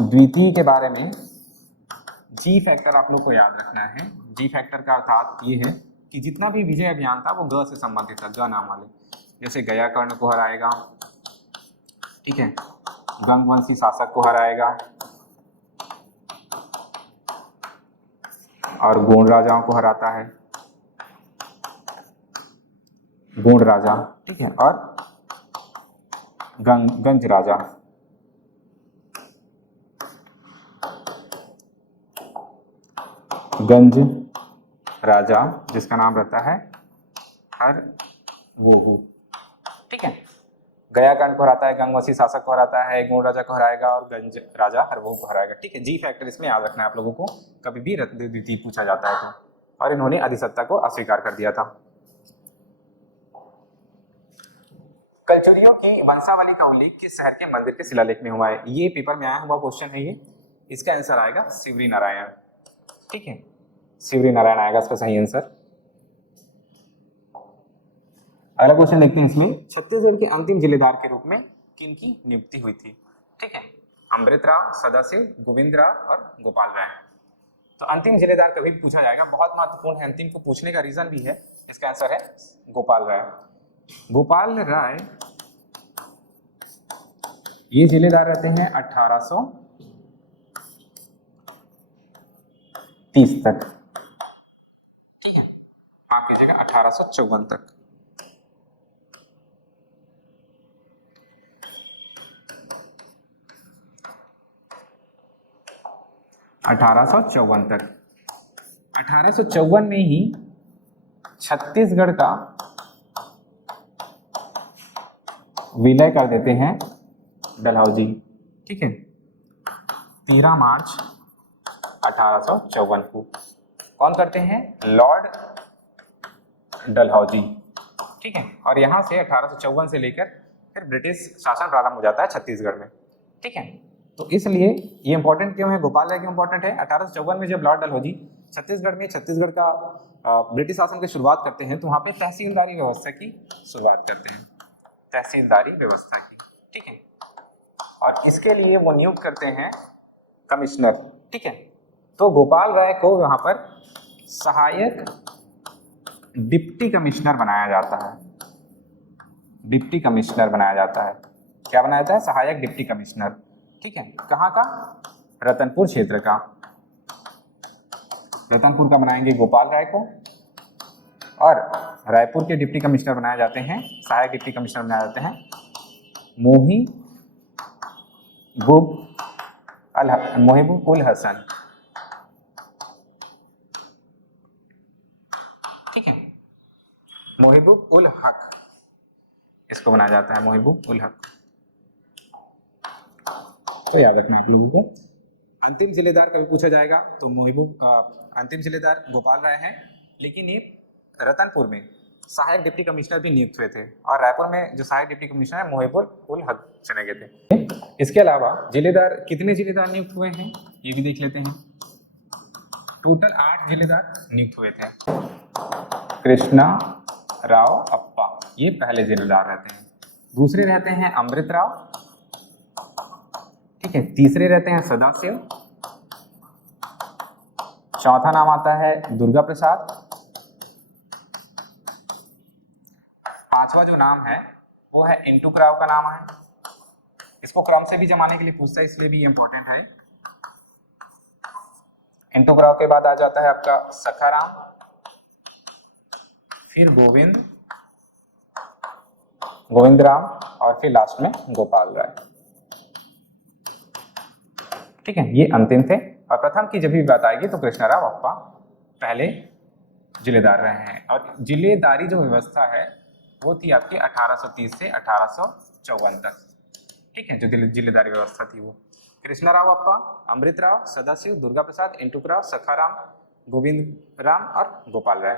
द्वितीय के बारे में जी फैक्टर आप लोग को याद रखना है। जी फैक्टर का अर्थात ये है कि जितना भी विजय अभियान था वो ग से संबंधित था, ग नाम वाले, जैसे गयाकर्ण को हराएगा, ठीक है, गंगवंशी शासक को हराएगा और गोंड राजाओं को हराता है, गोंड राजा, ठीक है, और गंज राजा, गंज राजा जिसका नाम रहता है हर वो, ठीक है। गयाकर्ण को हराता है, गंगवशी शासक को हराता है, गौड़ राजा को हराएगा और गंज राजा हरवो को हराएगा, ठीक है। जी फैक्टर इसमें याद रखना है आप लोगों को, कभी भी रत्न द्वितीय पूछा जाता है तो। और इन्होंने अधिसत्ता को अस्वीकार कर दिया था। कलचुरियों की वंशावली का उल्लेख किस शहर के मंदिर के शिलालेख में हुआ है? ये पेपर में आया हुआ क्वेश्चन है ये। इसका आंसर आएगा शिवरी नारायण, ठीक है। शिवरी नारायण आएगा इसका सही आंसर। अगला क्वेश्चन देखते हैं इसमें, छत्तीसगढ़ के अंतिम जिलेदार के रूप में किनकी नियुक्ति हुई थी? ठीक है, अमृतराव, सदाशिव, गोविंदराव और गोपाल राय। तो अंतिम जिलेदार कभी पूछा जाएगा, बहुत महत्वपूर्ण है, अंतिम को पूछने का रीजन भी है। इसका आंसर है गोपाल राय। गोपाल राय ये जिलेदार रहते हैं 1830 तक, ठीक है। माफ कीजिएगा 1854 तक। तक 1854 में ही छत्तीसगढ़ का विलय कर देते हैं डलहौजी, ठीक है। 13 मार्च 1854 को कौन करते हैं? लॉर्ड डलहौजी, ठीक है। और यहां से 1854 से लेकर फिर ब्रिटिश शासन प्रारंभ हो जाता है छत्तीसगढ़ में, ठीक है। तो इसलिए ये इंपॉर्टेंट क्यों है, गोपाल राय क्यों इंपॉर्टेंट है? 1854 में जब लॉर्ड डलहौजी छत्तीसगढ़ का ब्रिटिश शासन की शुरुआत करते हैं तो वहां पे तहसीलदारी व्यवस्था की शुरुआत करते हैं, तहसीलदारी व्यवस्था की, ठीक है। और इसके लिए वो नियुक्त करते हैं कमिश्नर, ठीक है। तो गोपाल राय को वहां पर सहायक डिप्टी कमिश्नर बनाया जाता है, डिप्टी कमिश्नर बनाया जाता है। क्या बनाया जाता है? सहायक डिप्टी कमिश्नर, ठीक है। कहाँ का? रतनपुर क्षेत्र का। रतनपुर का बनाएंगे गोपाल राय को, और रायपुर के डिप्टी कमिश्नर बनाए जाते हैं, सहायक डिप्टी कमिश्नर बनाए जाते हैं मोहिबुब उल हसन, ठीक है। मोहिबुब उल हक इसको बनाया जाता है, मोहिबुब उल हक। तो याद रखना आप लोगों को। अंतिम जिलेदार कभी पूछा जाएगा तो अंतिम जिलेदार गोपाल राय हैं, लेकिन ये रतनपुर में सहायक डिप्टी कमिश्नर भी नियुक्त हुए थे, और रायपुर में जो सहायक डिप्टी कमिश्नर है मोहिबुल उल हक चुने गए थे। इसके अलावा जिलेदार, कितने जिलेदार नियुक्त हुए हैं ये भी देख लेते हैं। टोटल 8 जिलेदार नियुक्त हुए थे। कृष्णा राव अप्पा ये पहले जिलेदार रहते हैं, दूसरे रहते हैं अमृतराव, ठीक है। तीसरे रहते हैं सदाशिव, चौथा नाम आता है दुर्गा प्रसाद, पांचवा जो नाम है वो है इंटुकराव का नाम है। इसको क्रम से भी जमाने के लिए पूछता है, इसलिए भी इंपॉर्टेंट है। इंटुकराव के बाद आ जाता है आपका सखाराम, फिर गोविंद राम, और फिर लास्ट में गोपाल राय, ठीक है। ये अंतिम थे। और प्रथम की जब भी बात आएगी तो कृष्णराव अप्पा पहले जिलेदार रहे हैं। और जिलेदारी जो व्यवस्था है वो थी आपकी 1830 से 1854 तक, ठीक है। जो जिलेदारी व्यवस्था थी वो कृष्णराव अप्पा, अमृतराव, सदाशिव, दुर्गा प्रसाद, इंटुकराव, सखाराम, गोविंद राम और गोपाल राय।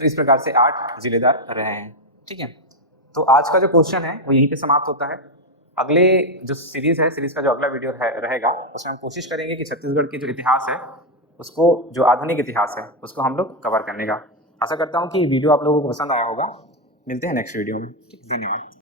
तो इस प्रकार से 8 जिलेदार रहे हैं, ठीक है। तो आज का जो क्वेश्चन है वो यहीं पे समाप्त होता है। अगले जो सीरीज है, सीरीज का जो अगला वीडियो रहेगा उसमें हम कोशिश करेंगे कि छत्तीसगढ़ के जो इतिहास है उसको, जो आधुनिक इतिहास है उसको हम लोग कवर करने का। आशा करता हूँ कि वीडियो आप लोगों को पसंद आया होगा। मिलते हैं नेक्स्ट वीडियो में, ठीक है। धन्यवाद।